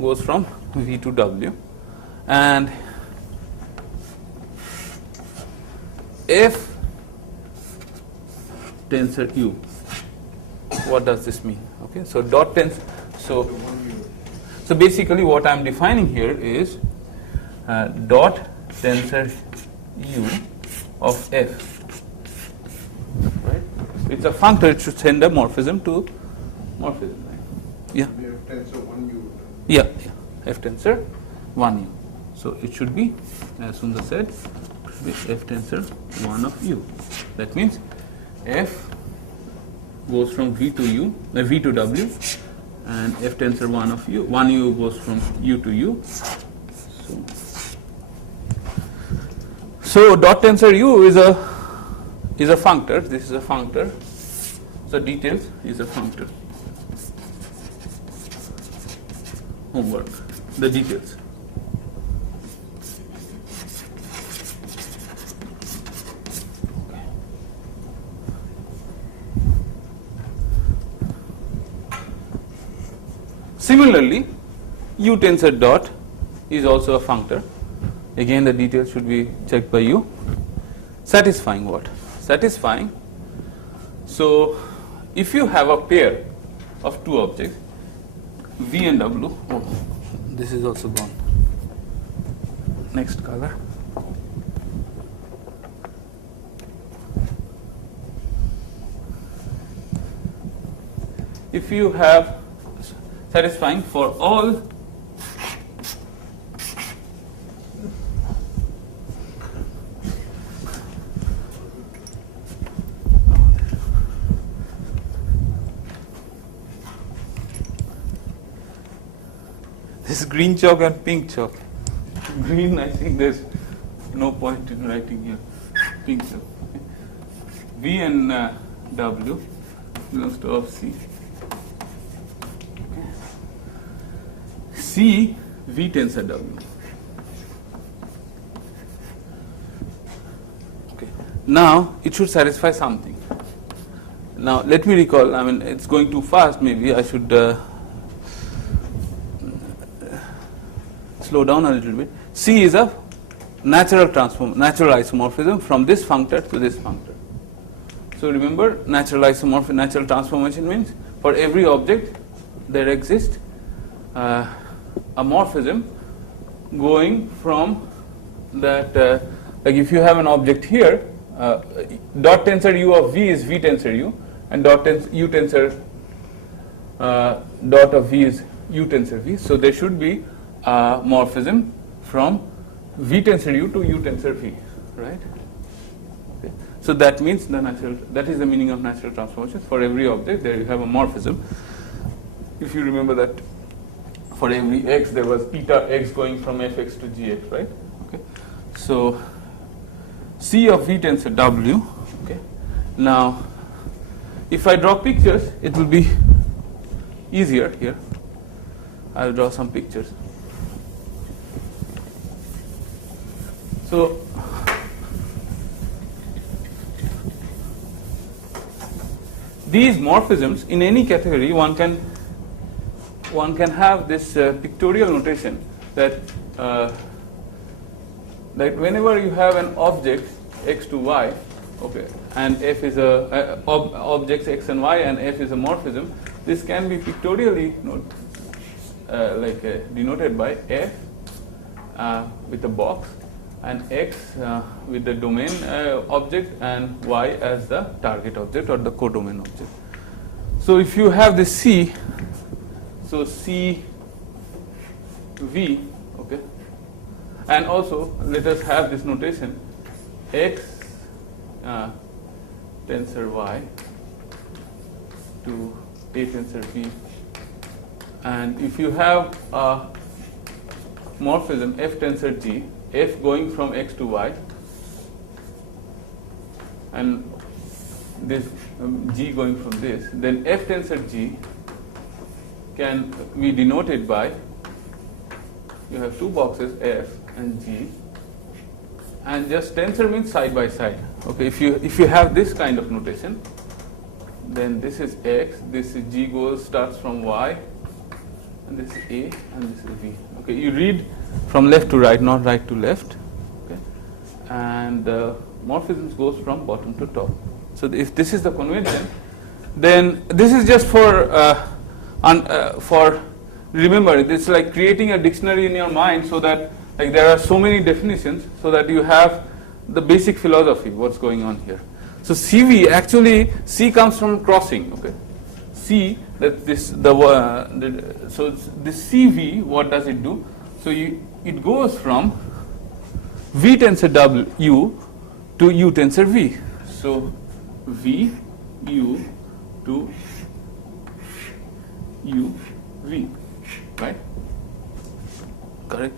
goes from V to W, and F tensor U. What does this mean? Okay, so dot tensor. So basically, what I'm defining here is dot tensor U of F. Right? It's a functor. It should send a morphism to morphism. Right? Yeah. We have tensor 1U. Yeah. F tensor 1U. So it should be, as Sundar said, F tensor 1 of U. That means F goes from V to U, V to W, and F tensor 1 of U. 1U goes from U to U. So dot tensor U is a functor. This is a functor. So details is a functor. Homework. The details. Similarly, U tensor dot is also a functor. Again, the details should be checked by you. Satisfying what? Satisfying. So, if you have a pair of two objects, V and W, oh, this is also gone. Next color. If you have satisfying for all this green chalk and pink chalk. Green, I think there's no point in writing here. Pink chalk. Okay. V and W belongs to of C. C V tensor W. Okay. Now it should satisfy something. Now let me recall. I mean, it's going too fast. Maybe I should slow down a little bit. C is a natural isomorphism from this functor to this functor. So remember, natural transformation means for every object there exists a morphism going from that, like if you have an object here, dot tensor U of V is V tensor U, and U tensor dot of V is U tensor V. So there should be a morphism from V tensor U to U tensor V, right? Okay. So that means that is the meaning of natural transformations. For every object, there you have a morphism. If you remember that for every x, there was eta x going from fx to gx, right? Okay. So C of V tensor W. Okay. Now if I draw pictures, it will be easier here. I'll draw some pictures. So these morphisms in any category, one can have this pictorial notation that whenever you have an object x to y, okay, and f is a objects x and y, and f is a morphism, this can be pictorially denoted by f with a box, and x with the domain object, and y as the target object or the codomain object. So if you have this C, so C V, okay, and also let us have this notation x tensor y to A tensor V, and if you have a morphism f tensor G, f going from x to y, and this G going from this, then f tensor G can be denoted by, you have two boxes f and G, and just tensor means side by side. Okay, if you have this kind of notation, then this is x, this is G starts from y, and this is A, and this is V. Okay, you read from left to right, not right to left. Okay, and morphisms goes from bottom to top. So if this is the convention, then this is just for remember, it's like creating a dictionary in your mind, so that like there are so many definitions, so that you have the basic philosophy what's going on here. So CV, actually C comes from crossing. Okay, C, that this so this CV, what does it do? So it goes from V tensor W to U tensor V. So V U to U V, right? Correct.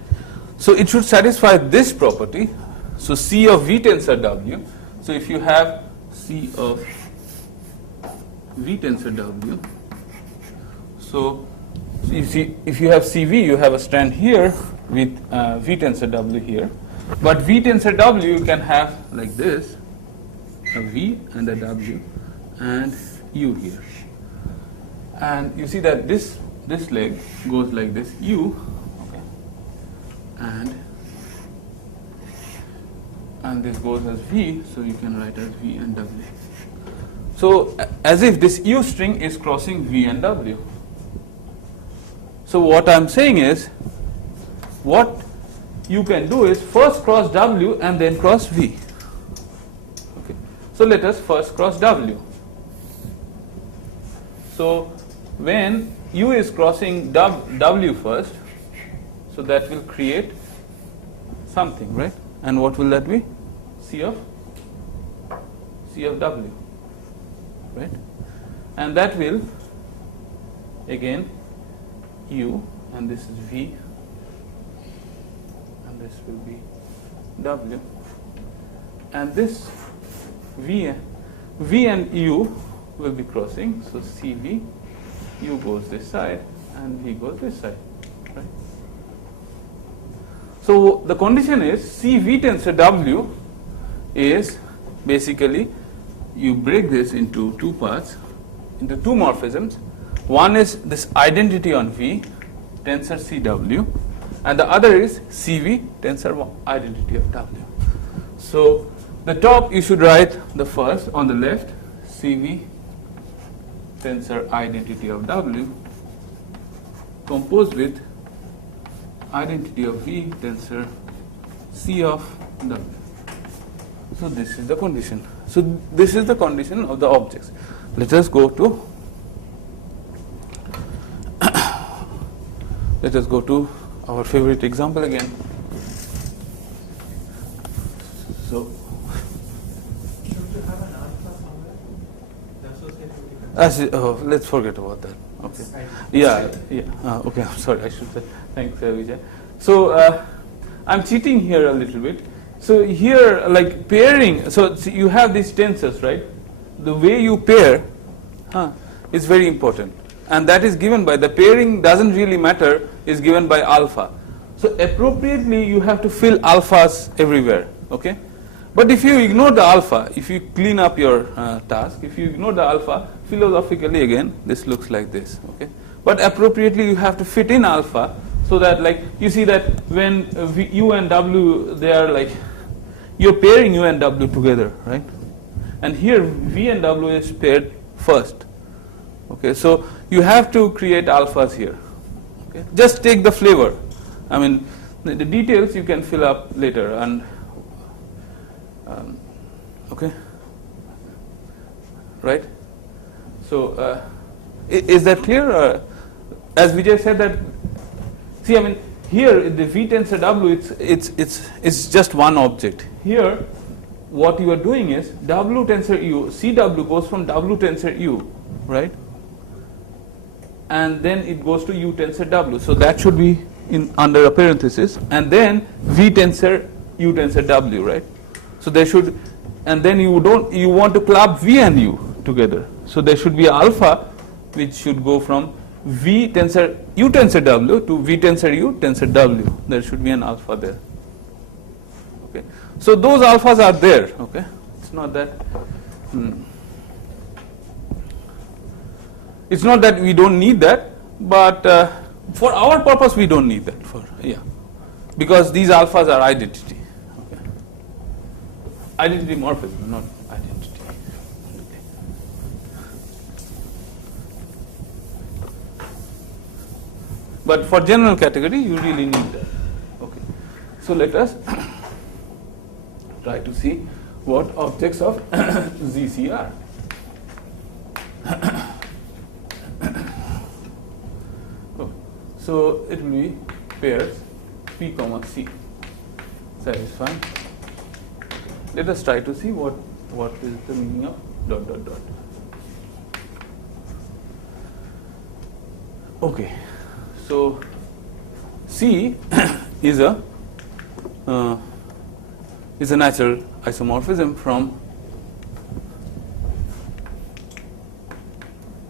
So it should satisfy this property. So C of V tensor W. So if you have C of V tensor W, so you see, if you have CV, you have a strand here with V tensor W here. But V tensor W you can have like this, a V and a W and U here. And you see that this leg goes like this, U, okay, and this goes as V, so you can write as V and W. So as if this U string is crossing V and W. So what I'm saying is, what you can do is first cross W and then cross V. Okay. So let us first cross W. So when U is crossing W first, so that will create something, right? And what will that be? C of W, right? And that will again U, and this is V, and this will be W, and this V and U will be crossing, so CV, U goes this side and V goes this side, right? So the condition is CV tensor W is basically, you break this into two parts, into two morphisms. One is this identity on V, tensor CW, and the other is CV, tensor identity of W. So the top you should write the first on the left, CV, tensor identity of W, composed with identity of V, tensor C of W. So this is the condition. So this is the condition of the objects. Let us go to our favorite example again. So let's forget about that. Okay. Yeah. Okay. I'm sorry. I should say. Thanks, Vijay. So I'm cheating here a little bit. So here, like pairing. So you have these tensors, right? The way you pair It's very important. And that is given by, the pairing doesn't really matter, is given by alpha. So appropriately you have to fill alphas everywhere, okay? But if you ignore the alpha, if you clean up your task, if you ignore the alpha, philosophically again, this looks like this, okay? But appropriately you have to fit in alpha, so that, like, you see that when U and W, they are like, you're pairing U and W together, right? And here V and W is paired first. Okay, so you have to create alphas here. Okay, just take the flavor. I mean, the details you can fill up later. And okay, right? So is that clear? As Vijay said that. See, I mean, here the V tensor W, it's just one object. Here, what you are doing is W tensor U, CW goes from W tensor U, right? And then it goes to U tensor W. So that should be in under a parenthesis, and then V tensor U tensor W, right? So there should, and then you want to club V and U together. So there should be alpha which should go from V tensor U tensor W to V tensor U tensor W. There should be an alpha there. Okay. So those alphas are there. Okay. It's not that. It's not that we don't need that, but for our purpose we don't need that. Because these alphas are identity. Okay. Identity morphism, not identity. But for general category, you really need that. Okay. So let us try to see what objects of ZC are. So it will be pairs P comma C. Satisfying. Let us try to see what is the meaning of dot dot dot. Okay. So C is a natural isomorphism from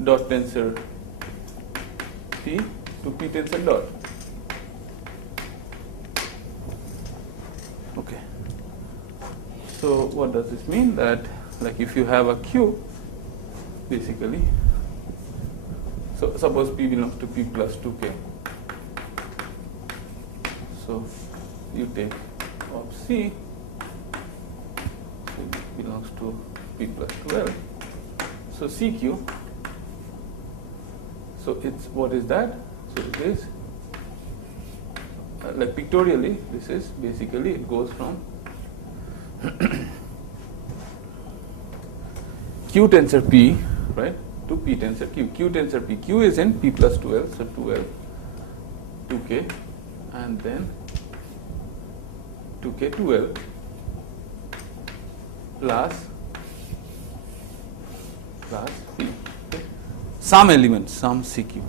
dot tensor P to P tensor dot. Okay. So what does this mean? That, like, if you have a Q, basically, so suppose P belongs to P plus 2K. So you take of C, so it belongs to P plus 12. So CQ, so it's, what is that? So it is, like pictorially, this is basically, it goes from Q tensor P, right, to P tensor Q. Q tensor P. Q is in P plus 12, so 12, 2K, and then 2K 12 plus P. Okay. Some elements, some CQ.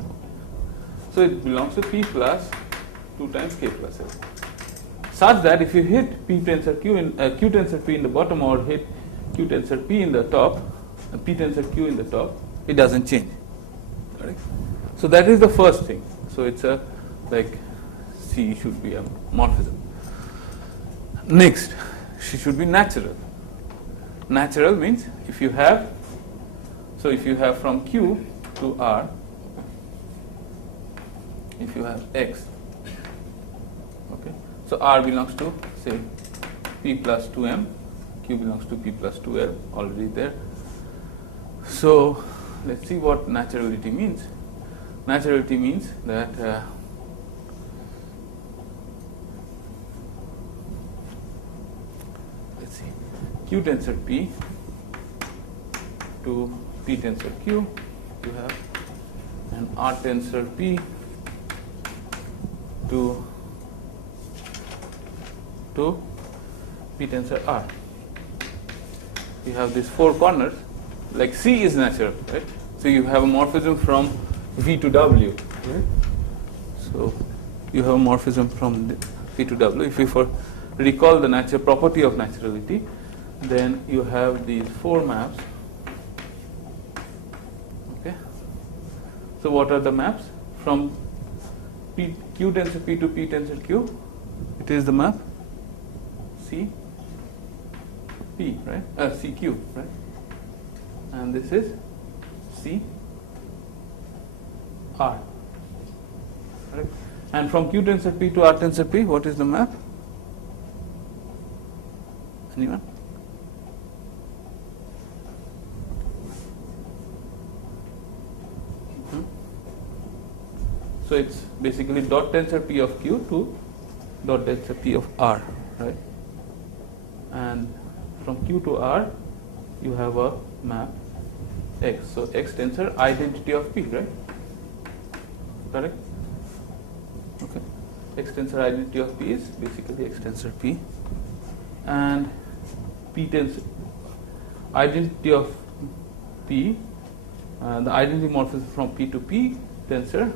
So it belongs to P plus 2 times K plus L. Such that if you hit P tensor Q in Q tensor P in the bottom, or hit Q tensor P in the top, P tensor Q in the top, it doesn't change. Correct? So that is the first thing. So it's a, like, C should be a morphism. Next, she should be natural. Natural means if you have, so if you have from Q to R, if you have X, okay, so R belongs to, say, P plus 2M, Q belongs to P plus 2L, already there. So let's see what naturality means. Naturality means that let's see, Q tensor P to P tensor Q, you have an R tensor P to P tensor R. You have these four corners. Like C is natural, right? So you have a morphism from V to W, right? So you have a morphism from V to W. If you recall the natural property of naturality, then you have these four maps So what are the maps? From Q tensor P to P tensor Q, it is the map C P, right? CQ, right? And this is C R, right? And from Q tensor P to R tensor P, what is the map? Anyone? So it's basically dot tensor P of Q to dot tensor P of R, right? And from Q to R, you have a map X. So X tensor identity of P, right? Correct? Okay. X tensor identity of P is basically X tensor P. And P tensor identity of P, the identity morphism from P to P tensor.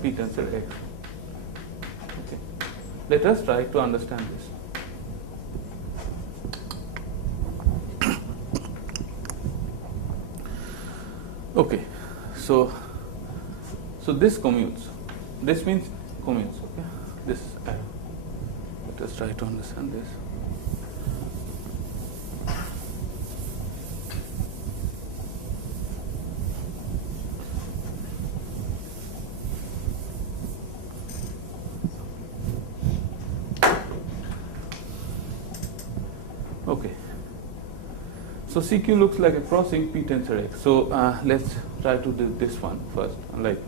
P tensor X. Okay. Let us try to understand this. Okay. So this commutes. This means commutes. Okay. This arrow. Let us try to understand this. Okay. So CQ looks like a crossing P tensor X. So let's try to do this one first, like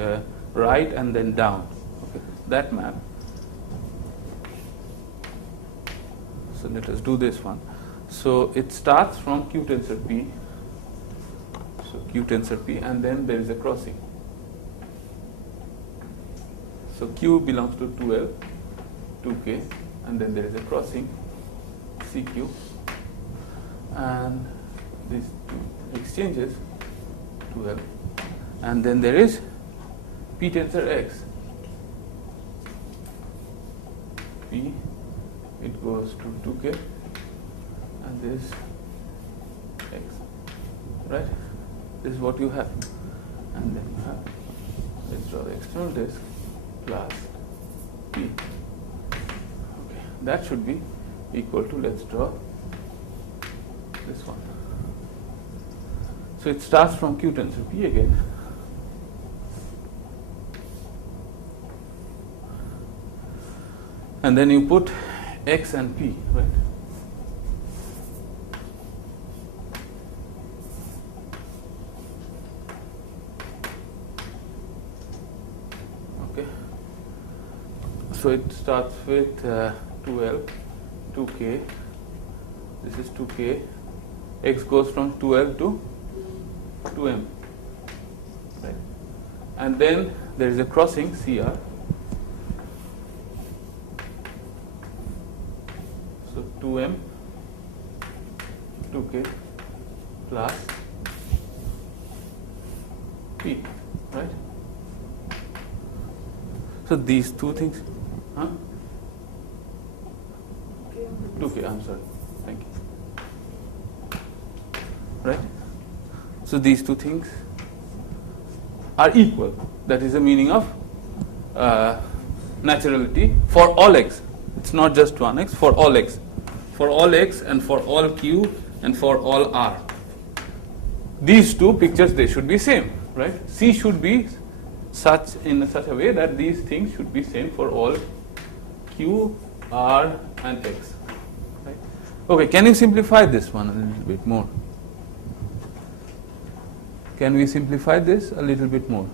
right and then down. Okay. That map. So let us do this one. So it starts from Q tensor P. So Q tensor P, and then there is a crossing. So Q belongs to 2L, 2K, and then there is a crossing CQ. And these two exchanges 2L, and then there is P tensor X. P, it goes to 2K, and this X, right? This is what you have, and then you have, let's draw the external disk plus P. Okay, that should be equal to, let's draw this one. So it starts from Q tensor P again. And then you put X and P, right? Okay. So it starts with 2L, 2K. This is 2K. X goes from 2L to 2M, right? And then there is a crossing CR. So 2M, 2K plus P, right? So these two things, huh? 2K, I'm sorry, thank you. Right? So these two things are equal. That is the meaning of naturality for all X. It's not just 1X, for all X. For all X and for all Q and for all R. These two pictures, they should be same, right? C should be in such a way that these things should be same for all Q, R and X. Right? Okay, can you simplify this one a little bit more? Can we simplify this a little bit more?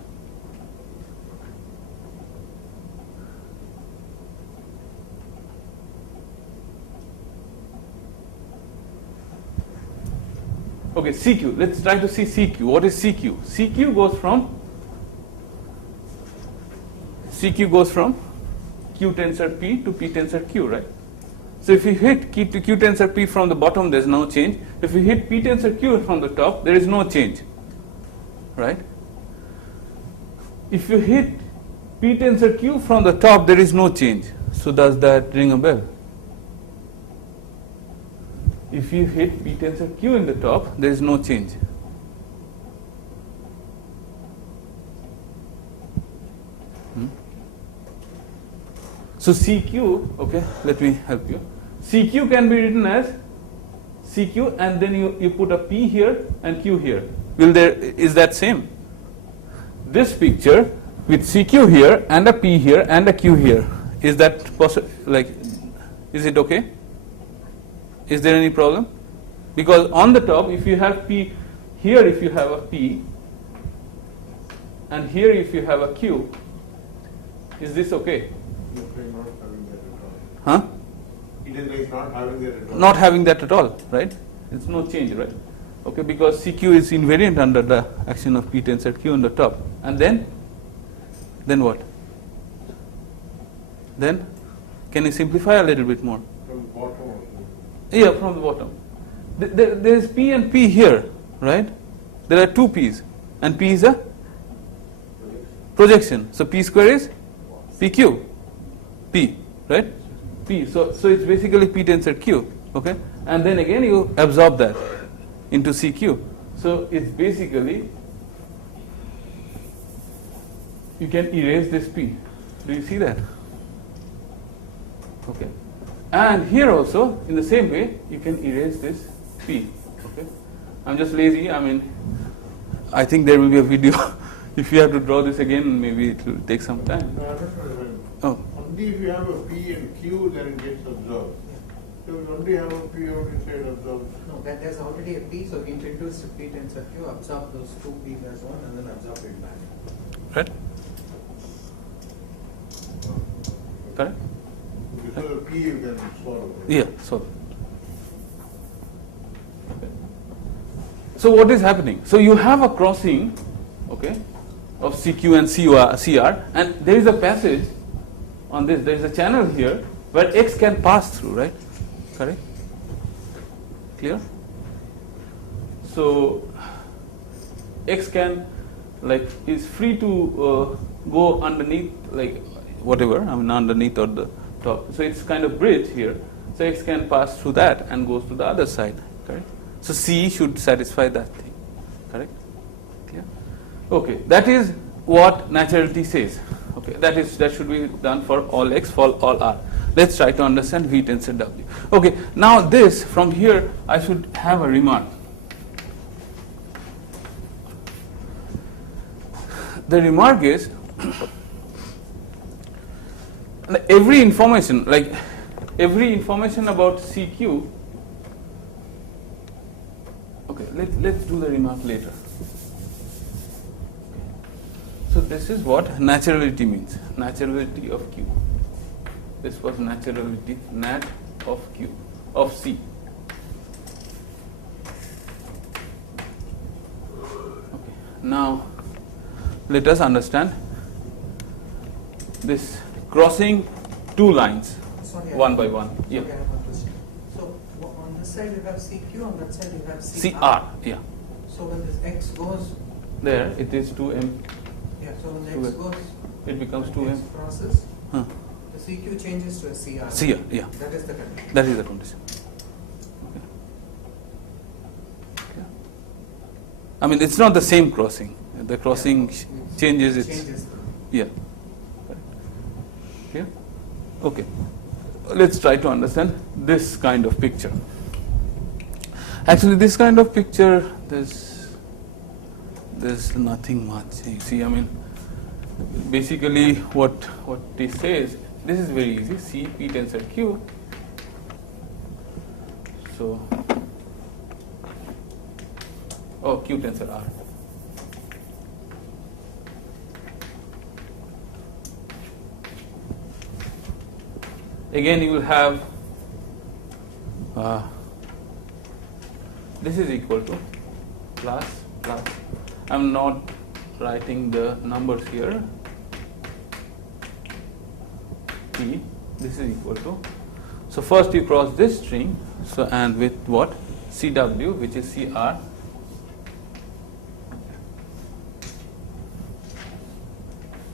Okay, CQ. Let's try to see CQ. What is CQ? CQ goes from Q tensor P to P tensor Q, right? So if you hit Q tensor P from the bottom, there is no change. If you hit P tensor Q from the top, there is no change. Right? If you hit P tensor Q from the top, there is no change. So does that ring a bell? If you hit P tensor Q in the top, there is no change. So CQ, okay, let me help you. CQ can be written as CQ, and then you put a P here and Q here. Is that same? This picture with CQ here and a P here and a Q here, is that possible? Like, is it okay? Is there any problem? Because on the top, if you have P here, if you have a P, and here if you have a Q, is this okay? Not having that at all. Huh? It is like not having that at all. Not having that at all, right? It's no change, right? Okay, because CQ is invariant under the action of P tensor Q on the top. And then what? Then, can you simplify a little bit more? From the bottom also. Yeah, from the bottom. There is P and P here, right? There are two P's, and P is a projection. So P square is PQ, P, right? P. So it's basically P tensor Q, okay? And then again you absorb that into CQ. So it's basically, you can erase this P. Do you see that? Okay. And here also, in the same way, you can erase this P. Okay. I'm just lazy. I mean, I think there will be a video. If you have to draw this again, maybe it will take some time. No, I don't know. Oh. Only if you have a P and Q, then it gets absorbed. So you only have a P out inside absorbed. No, that there's already a P, so we introduce the P tensor Q, absorb those two P's as one, and then absorb it back. Right? Correct? Because of P you can solve. Yeah, so. Okay. So what is happening? So you have a crossing, okay, of CQ and CR, and there is a passage on this. There is a channel here where X can pass through, right? Correct? Clear? So X can, like, is free to go underneath, like, whatever, I mean, underneath or the top. So it's kind of bridge here. So X can pass through that and goes to the other side, correct? So C should satisfy that thing, correct? Clear? Okay, that is what naturality says. Okay, that should be done for all X, for all R. Let's try to understand V tensor W. Okay, now this, from here, I should have a remark. The remark is, every information about CQ, okay, let's do the remark later. So this is what naturality means, naturality of Q. This was naturality, nat of Q, of C. Okay, now let us understand this crossing two lines, Sorry, one by one. Yeah. Sorry, I have a question. So on this side you have CQ, on that side you have CR, yeah. So when this X goes, There it is 2m, yeah, so when the X 2m. goes, It becomes this 2m. process, Huh. the CQ changes to a CR. CR, yeah. That is the condition. That is the condition. Okay. Yeah. I mean, it's not the same crossing. The crossing changes its. Changes the Yeah. Yeah. Okay. Let's try to understand this kind of picture. Actually, this kind of picture, there's nothing much. You see, I mean, basically what it says, this is very easy. C P tensor Q. So, Q tensor R. Again, you will have this is equal to plus. I'm not writing the numbers here. P. This is equal to. So first you cross this string. So and with what? CW, which is CR.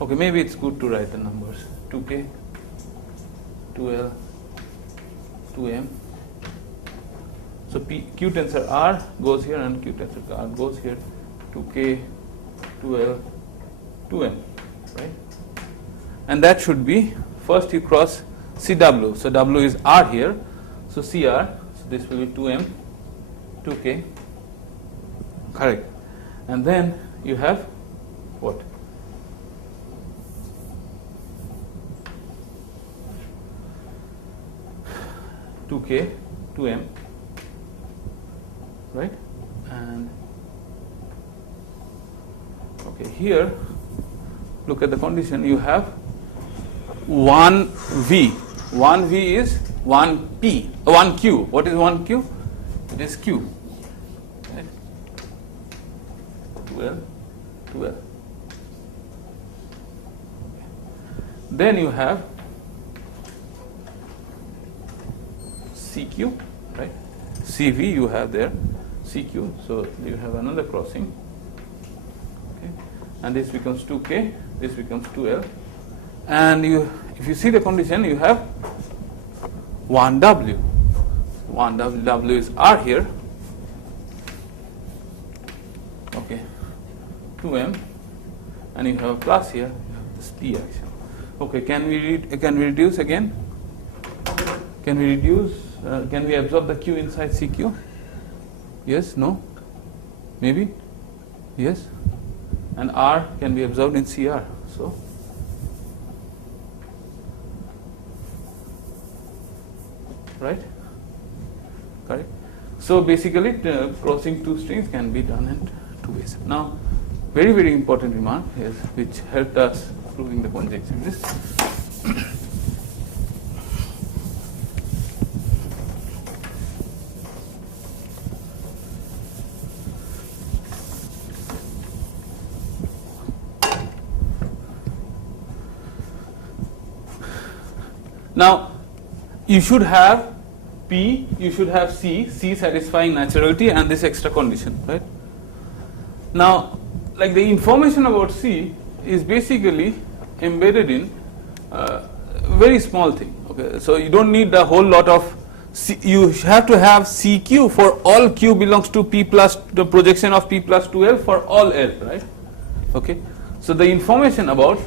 Okay, maybe it's good to write the numbers. 2K. 2L, 2M. So Q tensor R goes here and Q tensor R goes here. 2K, 2L, 2M, right? And that should be first you cross CW. So W is R here. So CR. So this will be 2M, 2K. Correct. And then you have what? K, 2M, right? And okay, here look at the condition. You have 1V. 1V is 1P, 1Q. What is 1Q? It is Q. Right? 12. Then you have CQ, right? CV you have there, CQ. So you have another crossing. Okay, and this becomes 2K. This becomes 2L. And you, if you see the condition, you have 1W. 1W. W is R here. Okay, 2M, and you have a plus here. You have this P action. Okay, can we reduce again? Can we reduce? Can we absorb the Q inside CQ? Yes? No? Maybe? Yes? And R can be absorbed in CR. So, right? Correct? So basically crossing two strings can be done in two ways. Now, very, very important remark is which helped us proving the conjunction is now you should have P, you should have C satisfying naturality and this extra condition, right? Now, like the information about C is basically embedded in a very small thing. Okay, so you don't need a whole lot of C. You have to have CQ for all Q belongs to P plus the projection of P plus 2L for all L, right? Okay, so the information about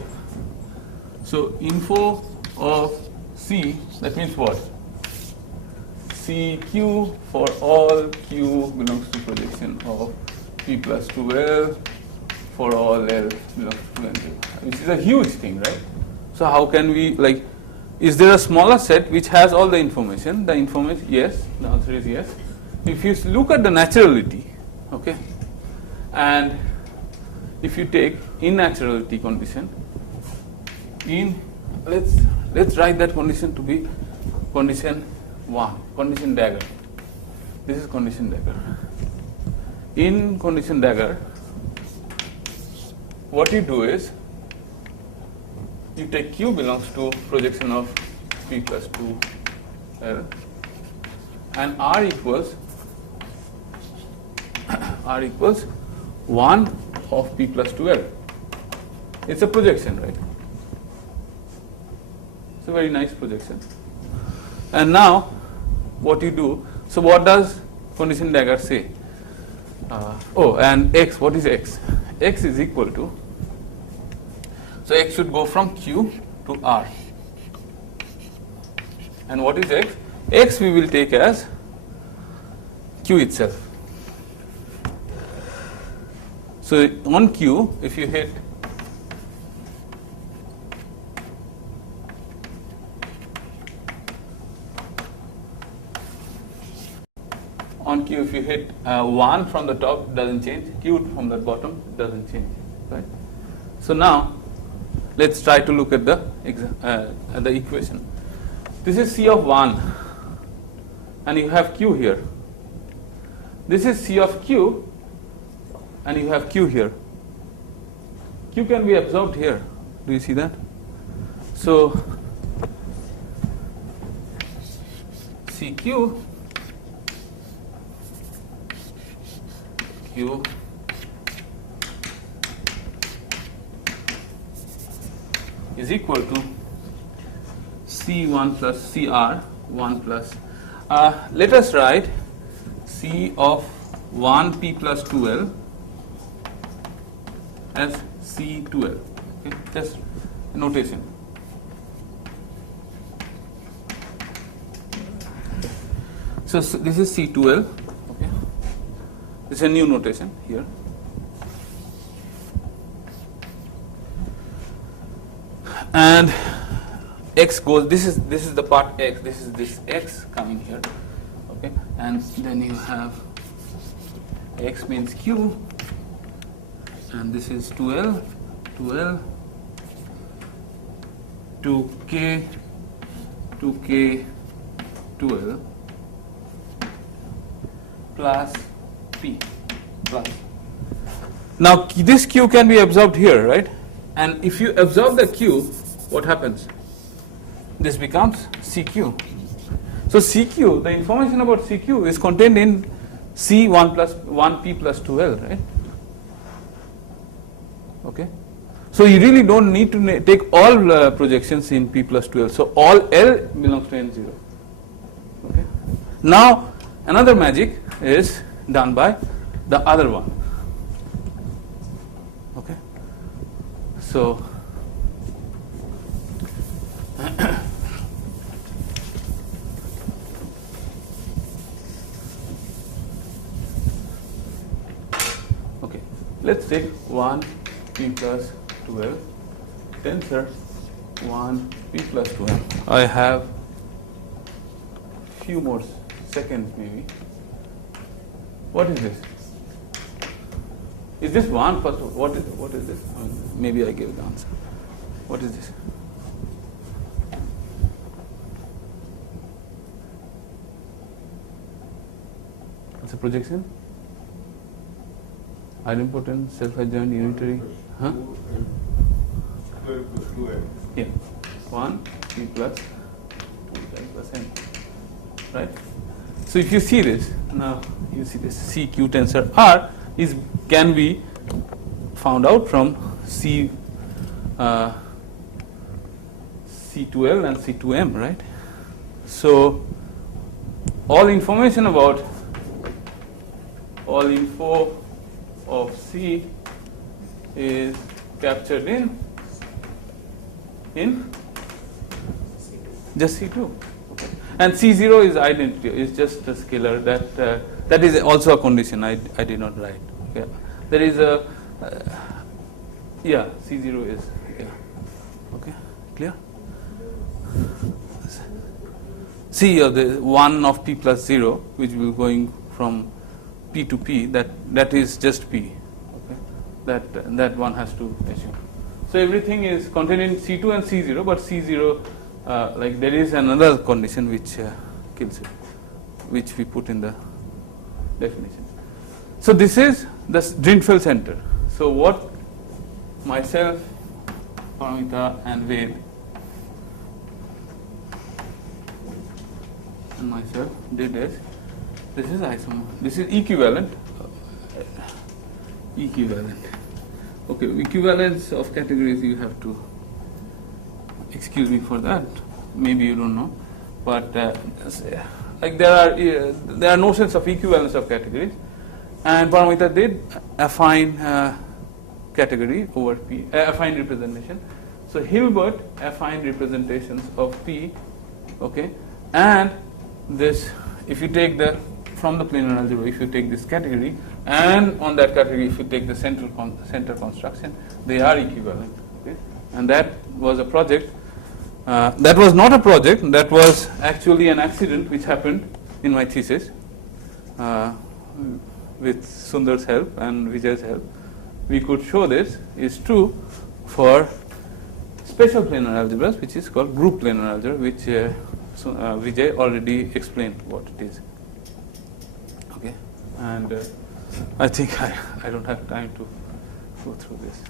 info of C, that means what? CQ for all Q belongs to projection of P plus 2L for all L belongs to 2L, which is a huge thing, right? So how can we, like, is there a smaller set which has all the information? The information, yes, the answer is yes. If you look at the naturality, okay, and if you take innaturality condition, let's write that condition to be condition 1, condition dagger. This is condition dagger. In condition dagger, what you do is you take Q belongs to projection of P plus 2L and R equals 1 of P plus 2L. It's a projection, right? It's a very nice projection. And now what you do, so what does condition dagger say? And X, what is X? X is equal to, so X should go from Q to R. And what is X? X we will take as Q itself. So on Q, if you hit on Q, if you hit 1 from the top, it doesn't change. Q from the bottom, it doesn't change, right? So now, let's try to look at the equation. This is C of 1, and you have Q here. This is C of Q, and you have Q here. Q can be absorbed here. Do you see that? So, CQ Q is equal to C1 plus CR 1 plus. Let us write C of 1 P plus 2L as C2L. Okay, just notation. So this is C2L. Okay, it's a new notation here. And x goes. This is the part x. This is this x coming here. Okay, and then you have x means q, and this is 2L, 2L, 2K, 2K, 2L plus P plus. Now this Q can be absorbed here, right? And if you absorb the Q, what happens? This becomes CQ. So CQ, the information about CQ is contained in C1 plus 1P plus 2L, right? Okay. So you really don't need to take all projections in P plus 2L. So all L belongs to N0. Okay. Now another magic is done by the other one. Okay. So okay, let's take 1P plus 2L tensor 1P plus 2L. I have few more seconds maybe. What is this? Is this 1 first? What is this? Maybe I gave the answer. What is this? It's a projection? Idempotent, self-adjoint, unitary. Huh? 12 plus 2L. Yeah. 1 P plus 2L plus N. Right? So if you see this, now you see this CQ tensor R can be found out from C C2L and C2M, right? So all information about all info of C is captured in just C2. Okay. And C0 is identity, is just a scalar that is also a condition I did not write. Okay. There is a yeah, C0 is okay, clear? C of the 1 of P plus 0, which will going from P to P, that is just P. Okay. That one has to assume. So everything is contained in C2 and C0, but C0 like there is another condition which kills it, which we put in the definition. So this is the Drinfeld center. So what myself, Paramita and Ved and myself did is, this is isomer, this is equivalent. Okay, equivalence of categories, you have to excuse me for that. Maybe you don't know, but like there are notions of equivalence of categories, and Paramita did affine category over P, affine representation. So Hilbert affine representations of P, okay, and this, if you take the from the planar algebra, if you take this category, and on that category if you take the center construction, they are equivalent. Okay? And that was a project. That was not a project. That was actually an accident which happened in my thesis with Sundar's help and Vijay's help. We could show this is true for special planar algebras, which is called group planar algebra, which Vijay already explained what it is. Okay, and I think I don't have time to go through this.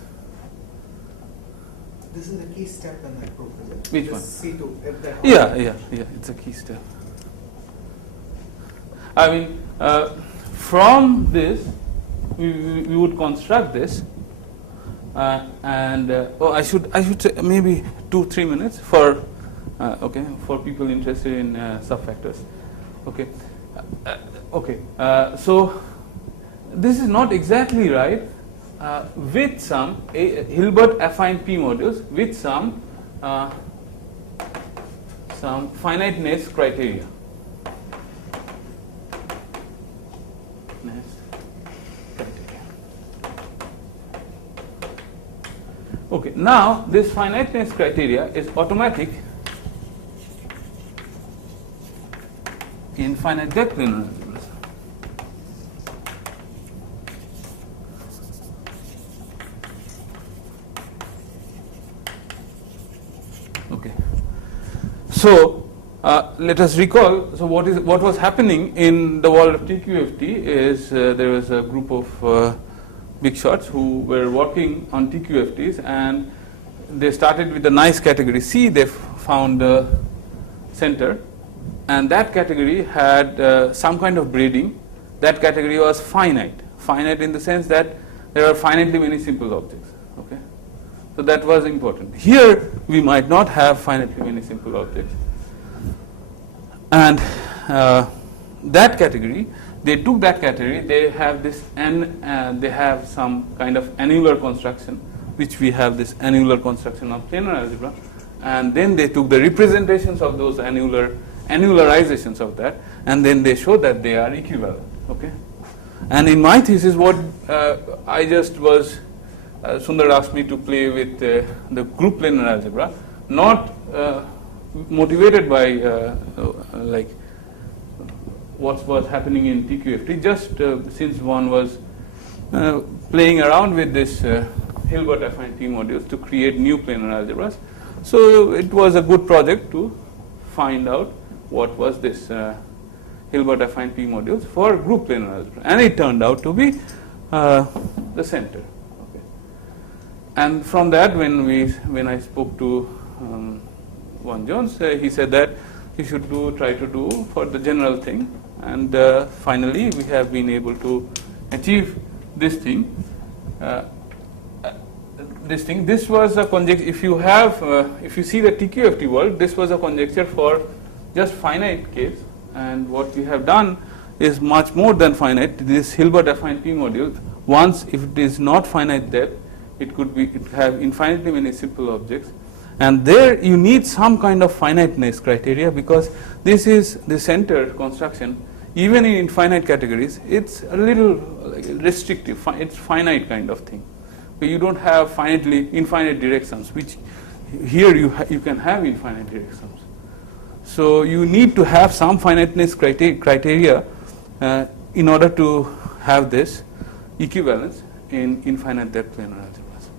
This is a key step in that proof, is it? Which one? C2. If that Yeah, it's a key step. I mean, from this, we would construct this, and I should say maybe 2-3 minutes for for people interested in subfactors. Okay, so this is not exactly right. With some Hilbert affine P modules with some finiteness criteria. finiteness criteria. Okay, now this finiteness criteria is automatic in finite depth linear algebras. Okay. So let us recall. So what was happening in the world of TQFT is there was a group of big shots who were working on TQFTs, and they started with a nice category C. They found a center, and that category had some kind of braiding. That category was finite in the sense that there are finitely many simple objects. Okay, so that was important. Here we might not have finitely many simple objects, and that category, they took that category. They have this they have some kind of annular construction, which we have this annular construction of planar algebra, and then they took the representations of those annularizations of that, and then they show that they are equivalent. Okay, and in my thesis, what I just was Sundar asked me to play with the group planar algebra, not motivated by like what was happening in TQFT, just since one was playing around with this Hilbert affine T modules to create new planar algebras. So it was a good project to find out what was this Hilbert affine P modules for group planar algebra, and it turned out to be the center. Okay. And from that, when I spoke to Von Jones, he said that you should try to do for the general thing, and finally we have been able to achieve this thing. This was a conjecture. If you see the TQFT world, this was a conjecture for just finite case, and what we have done is much more than finite. This Hilbert affine P module, once if it is not finite depth, it have infinitely many simple objects, and there you need some kind of finiteness criteria, because this is the center construction. Even in infinite categories, it's a little restrictive. It's finite kind of thing. But you don't have infinite directions, which here you can have infinite directions. So you need to have some finiteness criteria in order to have this equivalence in infinite depth planar algebras.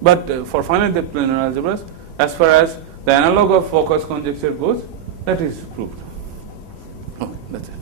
But for finite depth planar algebras, as far as the analog of Foucault's conjecture goes, that is proved. Okay, that's it.